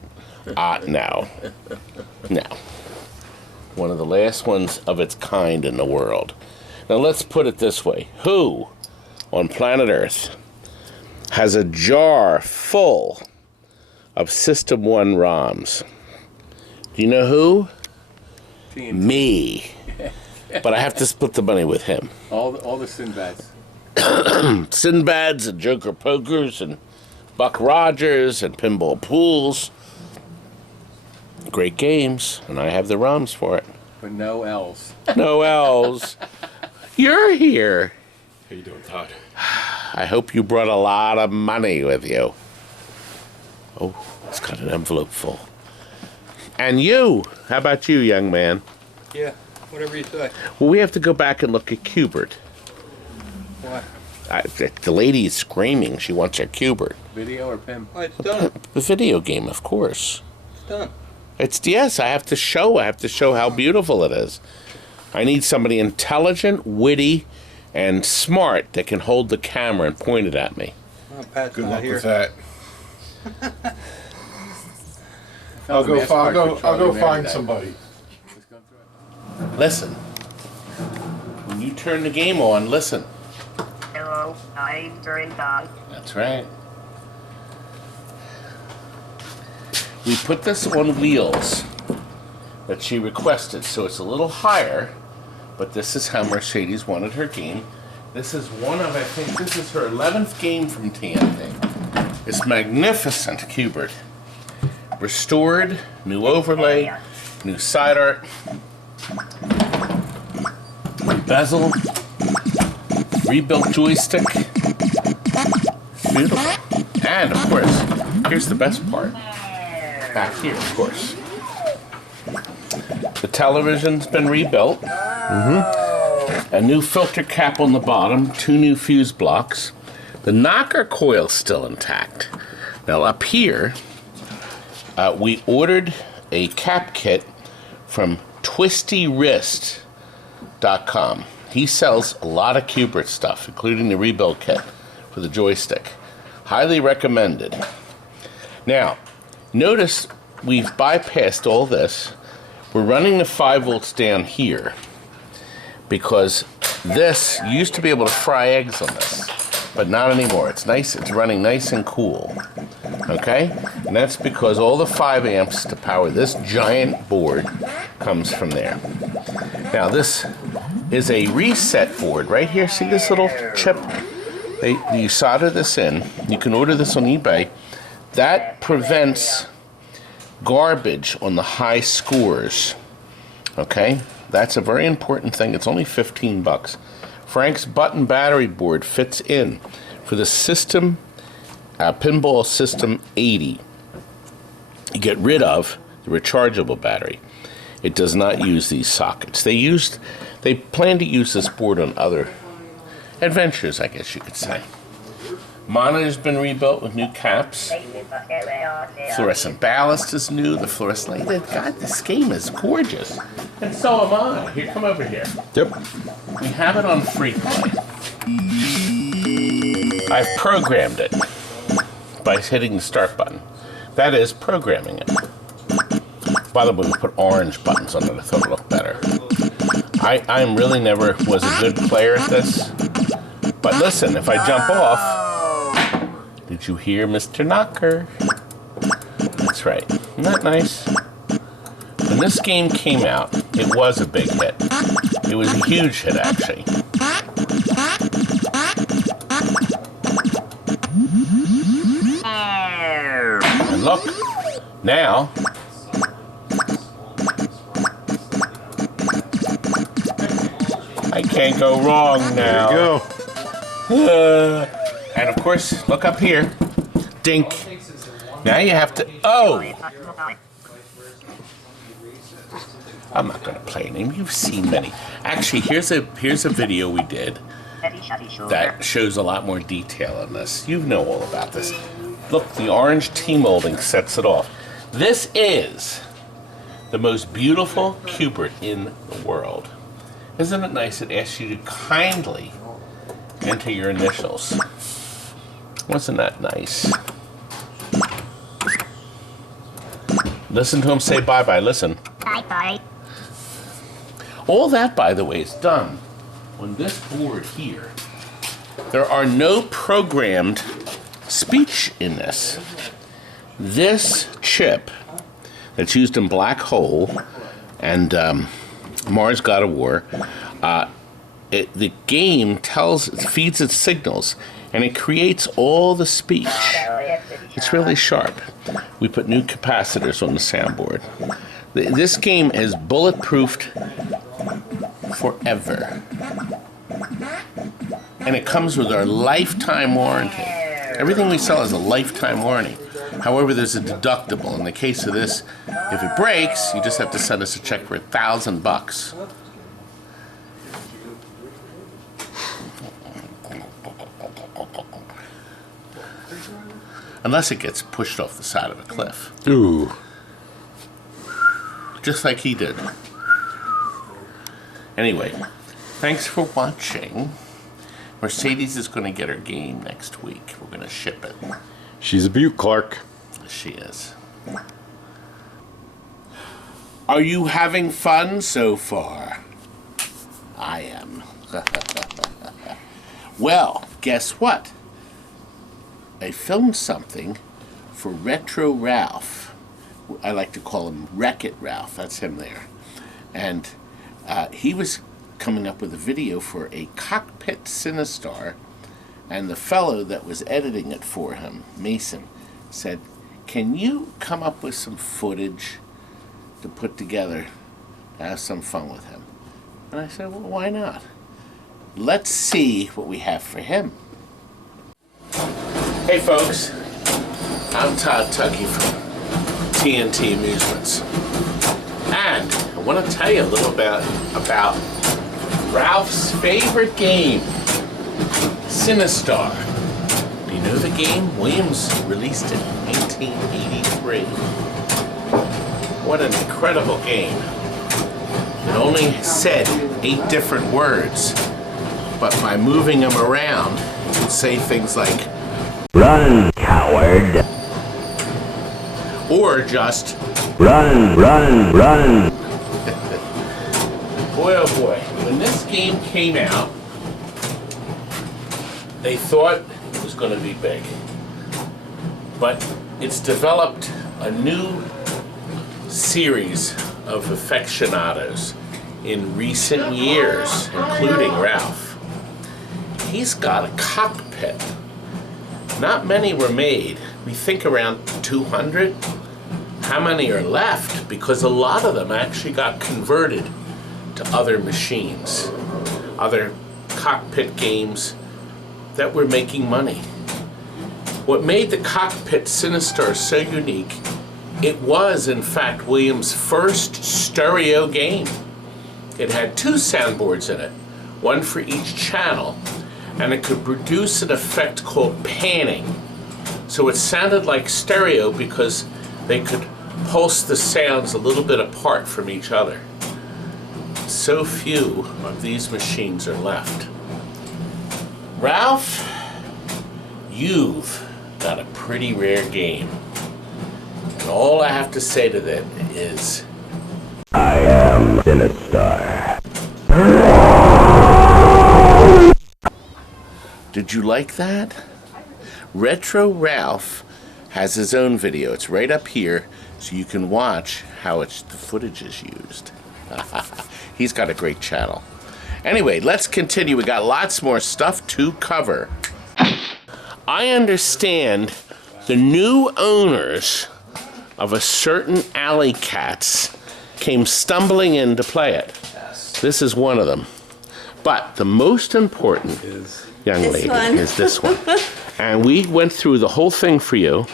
No. One of the last ones of its kind in the world. Now let's put it this way: who on planet Earth has a jar full of System 1 ROMs? Do you know who? TNT. Me. But I have to split the money with him. All the Sinbads. Sinbads and Joker Pokers and Buck Rogers and Pinball Pools. Great games, and I have the ROMs for it. But no L's. No L's. You're here. How you doing, Todd? I hope you brought a lot of money with you. Oh, it's got an envelope full. And you, how about you, young man? Yeah, whatever you say. Well, we have to go back and look at Qbert. What? The lady is screaming. She wants her Qbert. Video or PIM? Oh, it's done. The video game, of course. It's done. Yes, I have to show how beautiful it is. I need somebody intelligent, witty, and smart that can hold the camera and point it at me. Oh, Pat's Good not luck here. with that. I'll go find somebody. Listen. When you turn the game on, listen. Hello, I'm turned on. That's right. We put this on wheels that she requested, so it's a little higher, but this is how Mercedes wanted her game. This is one of, I think, this is her 11th game from TNT. It's magnificent, Qbert. Restored, new overlay, new side art, bezel, rebuilt joystick. Beautiful. And, of course, here's the best part. Back here, of course. The television's been rebuilt. A new filter cap on the bottom, 2 new fuse blocks. The knocker coil's still intact. Now up here, we ordered a cap kit from TwistyWrist.com. He sells a lot of Qbert stuff, including the rebuild kit for the joystick. Highly recommended. Now, notice we've bypassed all this. We're running the 5 volts down here because this used to be able to fry eggs on this, but not anymore. It's nice, it's running nice and cool. Okay? And that's because all the 5 amps to power this giant board comes from there. Now this is a reset board right here. See this little chip? You solder this in. You can order this on eBay. That prevents garbage on the high scores. Okay? That's a very important thing. It's only 15 bucks. Frank's button battery board fits in for the system, Pinball System 80. You get rid of the rechargeable battery. It does not use these sockets. They plan to use this board on other adventures, I guess you could say. Monitor's been rebuilt with new caps. Fluorescent ballast is new. The fluorescent light. God, this game is gorgeous. And so am I. Here, come over here. Yep. We have it on free play. I've programmed it by hitting the start button. That is programming it. By the way, we put orange buttons on it. I thought it looked better. I really never was a good player at this. But listen, if I jump off, did you hear Mr. Knocker? That's right. Isn't that nice? When this game came out, it was a big hit. It was a huge hit, actually. And look, now, I can't go wrong now. There you go. And of course, look up here. Dink. Now you have to. Oh! I'm not going to play a name. You've seen many. Actually, here's a video we did that shows a lot more detail on this. You know all about this. Look, the orange T-molding sets it off. This is the most beautiful Qbert in the world. Isn't it nice? It asks you to kindly enter your initials. Wasn't that nice? Listen to him say bye-bye. Listen. Bye-bye. All that, by the way, is done on this board here. There are no programmed speech in this. This chip that's used in Black Hole and Mars God of War, the game feeds its signals, and it creates all the speech. It's really sharp. We put new capacitors on the soundboard. This game is bulletproofed forever. And it comes with our lifetime warranty. Everything we sell is a lifetime warranty. However, there's a deductible. In the case of this, if it breaks, you just have to send us a check for $1,000. Unless it gets pushed off the side of a cliff. Ooh. Just like he did. Anyway, thanks for watching. Mercedes is going to get her game next week. We're going to ship it. She's a beaut, Clark. She is. Are you having fun so far? I am. Well, guess what? I filmed something for Retro Ralph. I like to call him Wreck-It Ralph. That's him there. And he was coming up with a video for a cockpit Sinistar, and the fellow that was editing it for him, Mason, said, can you come up with some footage to put together to have some fun with him? And I said, well, why not? Let's see what we have for him. Hey folks, I'm Todd Tuckey from TNT Amusements. And I want to tell you a little bit about Ralph's favorite game, Sinistar. Do you know the game? Williams released it in 1983. What an incredible game. It only said 8 different words, but by moving them around, you could say things like, run, coward. Or just, run, run, run. Boy, oh boy, when this game came out, they thought it was going to be big. But it's developed a new series of aficionados in recent years, including Ralph. He's got a cockpit. Not many were made. We think around 200. How many are left? Because a lot of them actually got converted to other machines, other cockpit games that were making money. What made the cockpit Sinistar so unique, it was in fact Williams' first stereo game. It had 2 soundboards in it, one for each channel, and it could produce an effect called panning. So it sounded like stereo because they could pulse the sounds a little bit apart from each other. So few of these machines are left. Ralph, you've got a pretty rare game. And all I have to say to that is, I am Sinistar. Did you like that? Retro Ralph has his own video. It's right up here, so you can watch how the footage is used. He's got a great channel. Anyway, let's continue. We got lots more stuff to cover. I understand the new owners of a certain Alley Cats came stumbling in to play it. This is one of them. But the most important young lady is this one. And we went through the whole thing for you.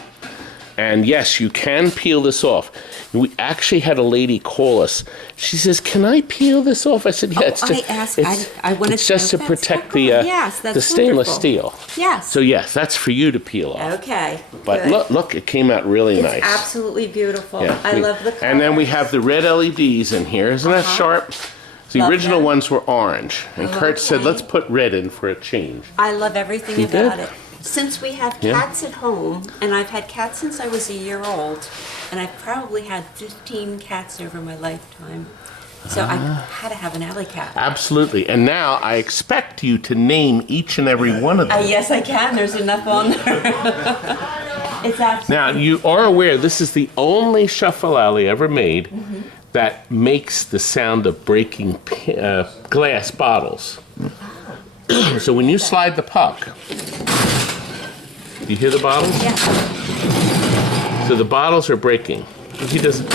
And yes, you can peel this off. We actually had a lady call us. She says, "Can I peel this off?" I said, "Yeah." It's just to protect the stainless steel. Yes. So yes, that's for you to peel off. Okay. But look, it came out really nice. It's absolutely beautiful. Yeah, I love the colors. And then we have the red LEDs in here. Isn't that sharp? The original ones were orange, and Kurt said, "Let's put red in for a change." I love everything about it. Since we have cats at home, and I've had cats since I was a year old, and I've probably had 15 cats over my lifetime. So I had to have an alley cat. Absolutely. And now I expect you to name each and every one of them. Yes, I can. There's enough on there. It's absolutely. Now, you are aware this is the only shuffle alley ever made that makes the sound of breaking glass bottles. So when you slide the puck, you hear the bottles? Yeah. So the bottles are breaking. He doesn't.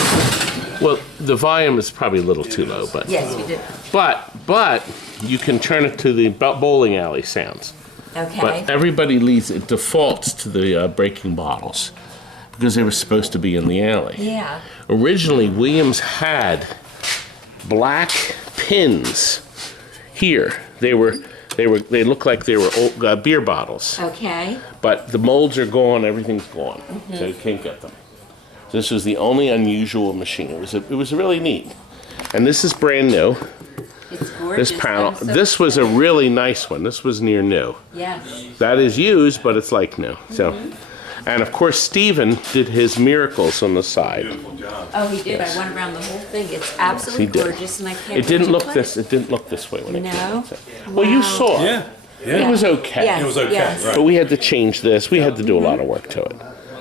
Well, the volume is probably a little too low, but. Yes, you do. But you can turn it to the bowling alley sounds. Okay. But everybody it defaults to the breaking bottles because they were supposed to be in the alley. Yeah. Originally, Williams had black pins here. They were They look like they were old, beer bottles. Okay. But the molds are gone, everything's gone, so you can't get them. This was the only unusual machine. It was really neat. And this is brand new. It's gorgeous. This panel. So this was a really nice one. This was near new. Yes. That is used, but it's like new. So, and of course, Steven did his miracles on the side. Oh, he did. I went around the whole thing. It's absolutely gorgeous, and I can't. It didn't look this. It didn't look this way when it came. So. Wow. Well, you saw it. Yeah. It was okay. Yes, it was okay. Yes. Right. But we had to change this. We had to do a lot of work to it.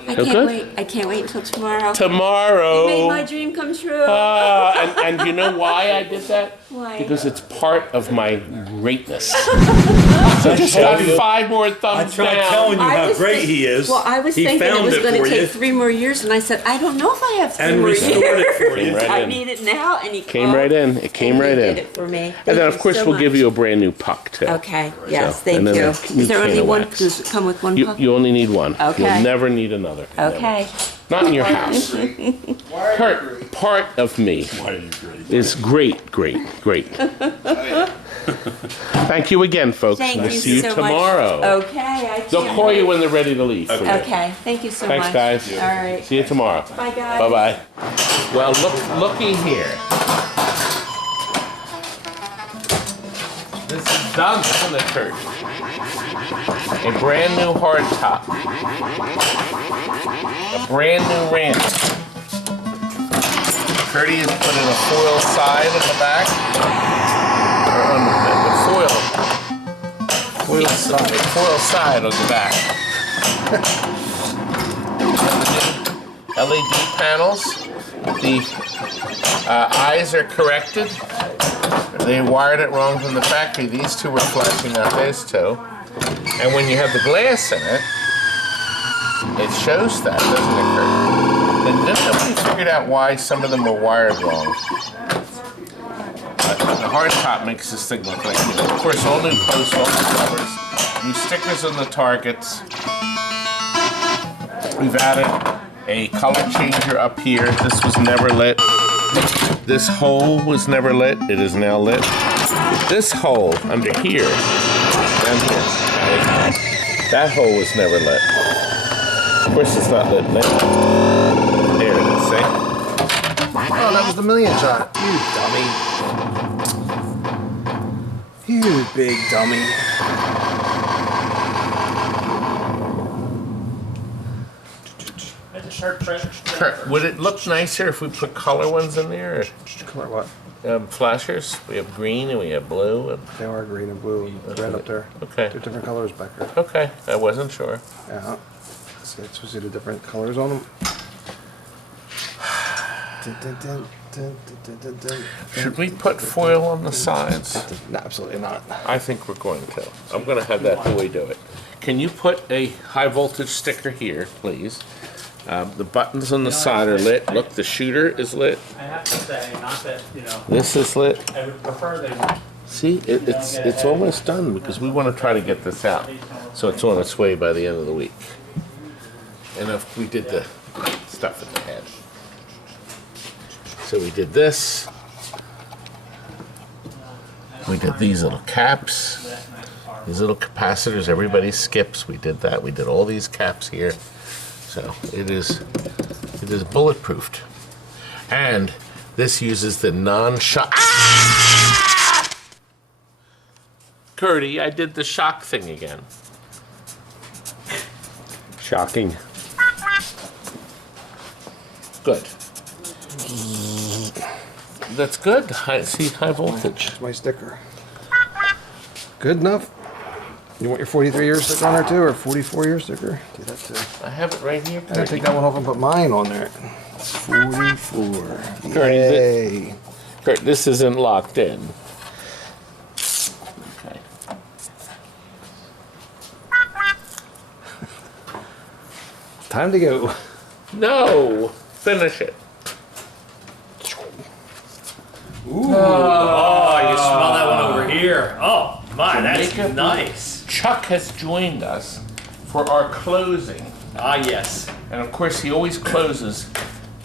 I can't wait. I can't wait until tomorrow. Tomorrow. You made my dream come true. And you know why I did that? Why? Because it's part of my greatness. So just got 5 more thumbs down. I'm telling you how great he is. Well, I was thinking it was going to take 3 more years, and I said, I don't know if I have 3 more years. And restored it for you. Right I in. need it now, and he Came right in. It came right in. Did it for me. And then, of course, we'll give you a brand new puck, too. Okay. Yes. So, Thank and then you. a new Is there can only of one? wax. Does it come with one puck? You only need one. Okay. You'll never need another. Okay. Never. Not in your house. Part of me is great. Thank you again, folks. Thank We'll you see you so tomorrow. much. Okay. They'll call you when they're ready to leave. Okay. Thank you so Thanks, much. guys. All right. See you tomorrow. Bye, guys. Bye-bye. Well, looky here. This is done, isn't it, Kurt? A brand new hard top. A brand new ramp. Curdy has put in a foil side in the back. Or on the foil. Foil side on the back. LED panels. The eyes are corrected. They wired it wrong from the factory. These two were flashing out, those two. And when you have the glass in it, it shows that, doesn't it, Kurt? And then nobody figured out why some of them were wired wrong. The hard top makes this thing look like, of course, all new posts, all new covers, new stickers on the targets. We've added a color changer up here. This was never lit. This hole was never lit. It is now lit. This hole under here, down here, that hole was never lit. Of course, it's not lit now. There it is, see? Oh, that was the million shot. You dummy. You big dummy. Kurt, would it look nicer if we put color ones in there? Color what? Flashers. We have green and we have blue. And They are green and blue and red up there. okay. 2 different colors back there. Okay, I wasn't sure. Yeah. See, it's supposed to see the different colors on them. Should we put foil on the sides? No, absolutely not. I think we're going to. I'm going to have that boy do it. Can you put a high voltage sticker here, please? The buttons on the side are lit. Look, the shooter is lit. I have to say, not that, This is lit. I would prefer they. See, it's almost done because we want to try to get this out so it's on its way by the end of the week. And if we did the stuff in the head. So we did this. We did these little caps. These little capacitors, everybody skips. We did that. We did all these caps here. So it is bulletproofed. And this uses the non-shock. Ah! Curdy, I did the shock thing again. Shocking. Good. That's good. High voltage. That's my sticker. Good enough. You want your 43-year sticker on there too, or 44-year sticker? Do that too. I have it right here. I'm gonna take that one off and put mine on there. 44. Yay. Kurt, this isn't locked in. Okay. Time to go. No! Finish it. Ooh. Oh, you smell that one over here. Oh, my, that's Jamaica nice. Chuck has joined us for our closing. Ah, yes. And of course, he always closes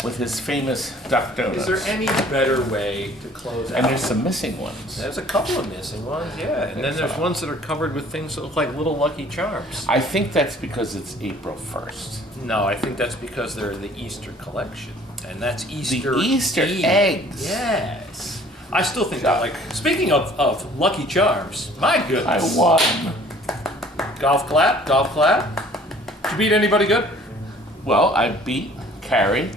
with his famous duck donuts. Is there any better way to close out? And there's some missing ones. There's a couple of missing ones, yeah. And then there's ones that are covered with things that look like little Lucky Charms. I think that's because it's April 1st. No, I think that's because they're the Easter collection. And that's Easter The Easter Eve. eggs. Yes. I still think that, like, speaking of Lucky Charms, my goodness. I won. Golf clap, golf clap. Did you beat anybody good? Well, I beat Carrie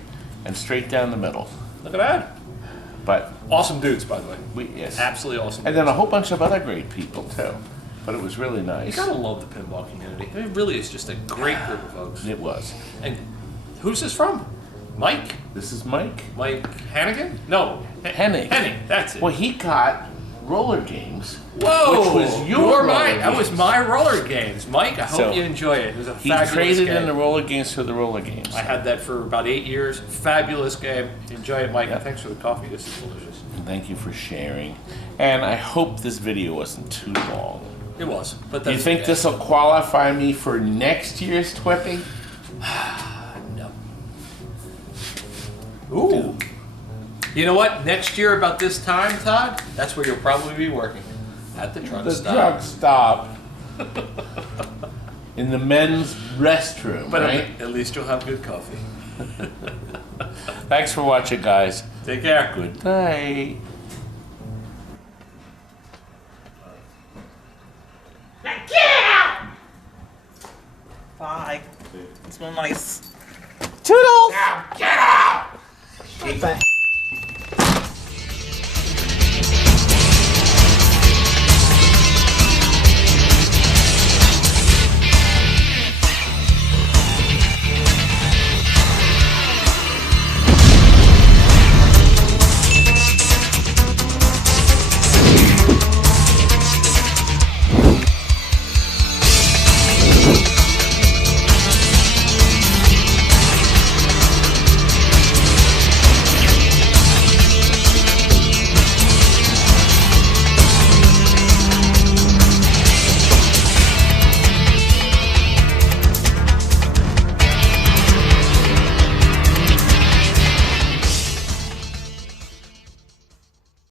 and straight down the middle. Look at that. But awesome dudes, by the way. Yes. Absolutely awesome And then a whole bunch of other great people, too. But it was really nice. You gotta love the pinball community. It really is just a great group of folks. It was. And who's this from? Mike? This is Mike. Mike Hannigan? No. Henning. Henning, that's it. Well, he got roller games. Whoa! Which was your roller games. That was my roller games. Mike, I hope you enjoy it. It was a fabulous game. He traded in the roller games for the roller games. I had that for about 8 years. Fabulous game. Enjoy it, Mike. Thanks for the coffee. This is delicious. And thank you for sharing. And I hope this video wasn't too long. It was. But Do you think this will qualify me for next year's Twippy? No. Ooh. You know what? Next year about this time, Todd, that's where you'll probably be working. At the truck stop. The truck stop. In the men's restroom, But right? at least you'll have good coffee. Thanks for watching, guys. Take care. Good night. Get out! Bye. It's been nice. Toodles! Now get out!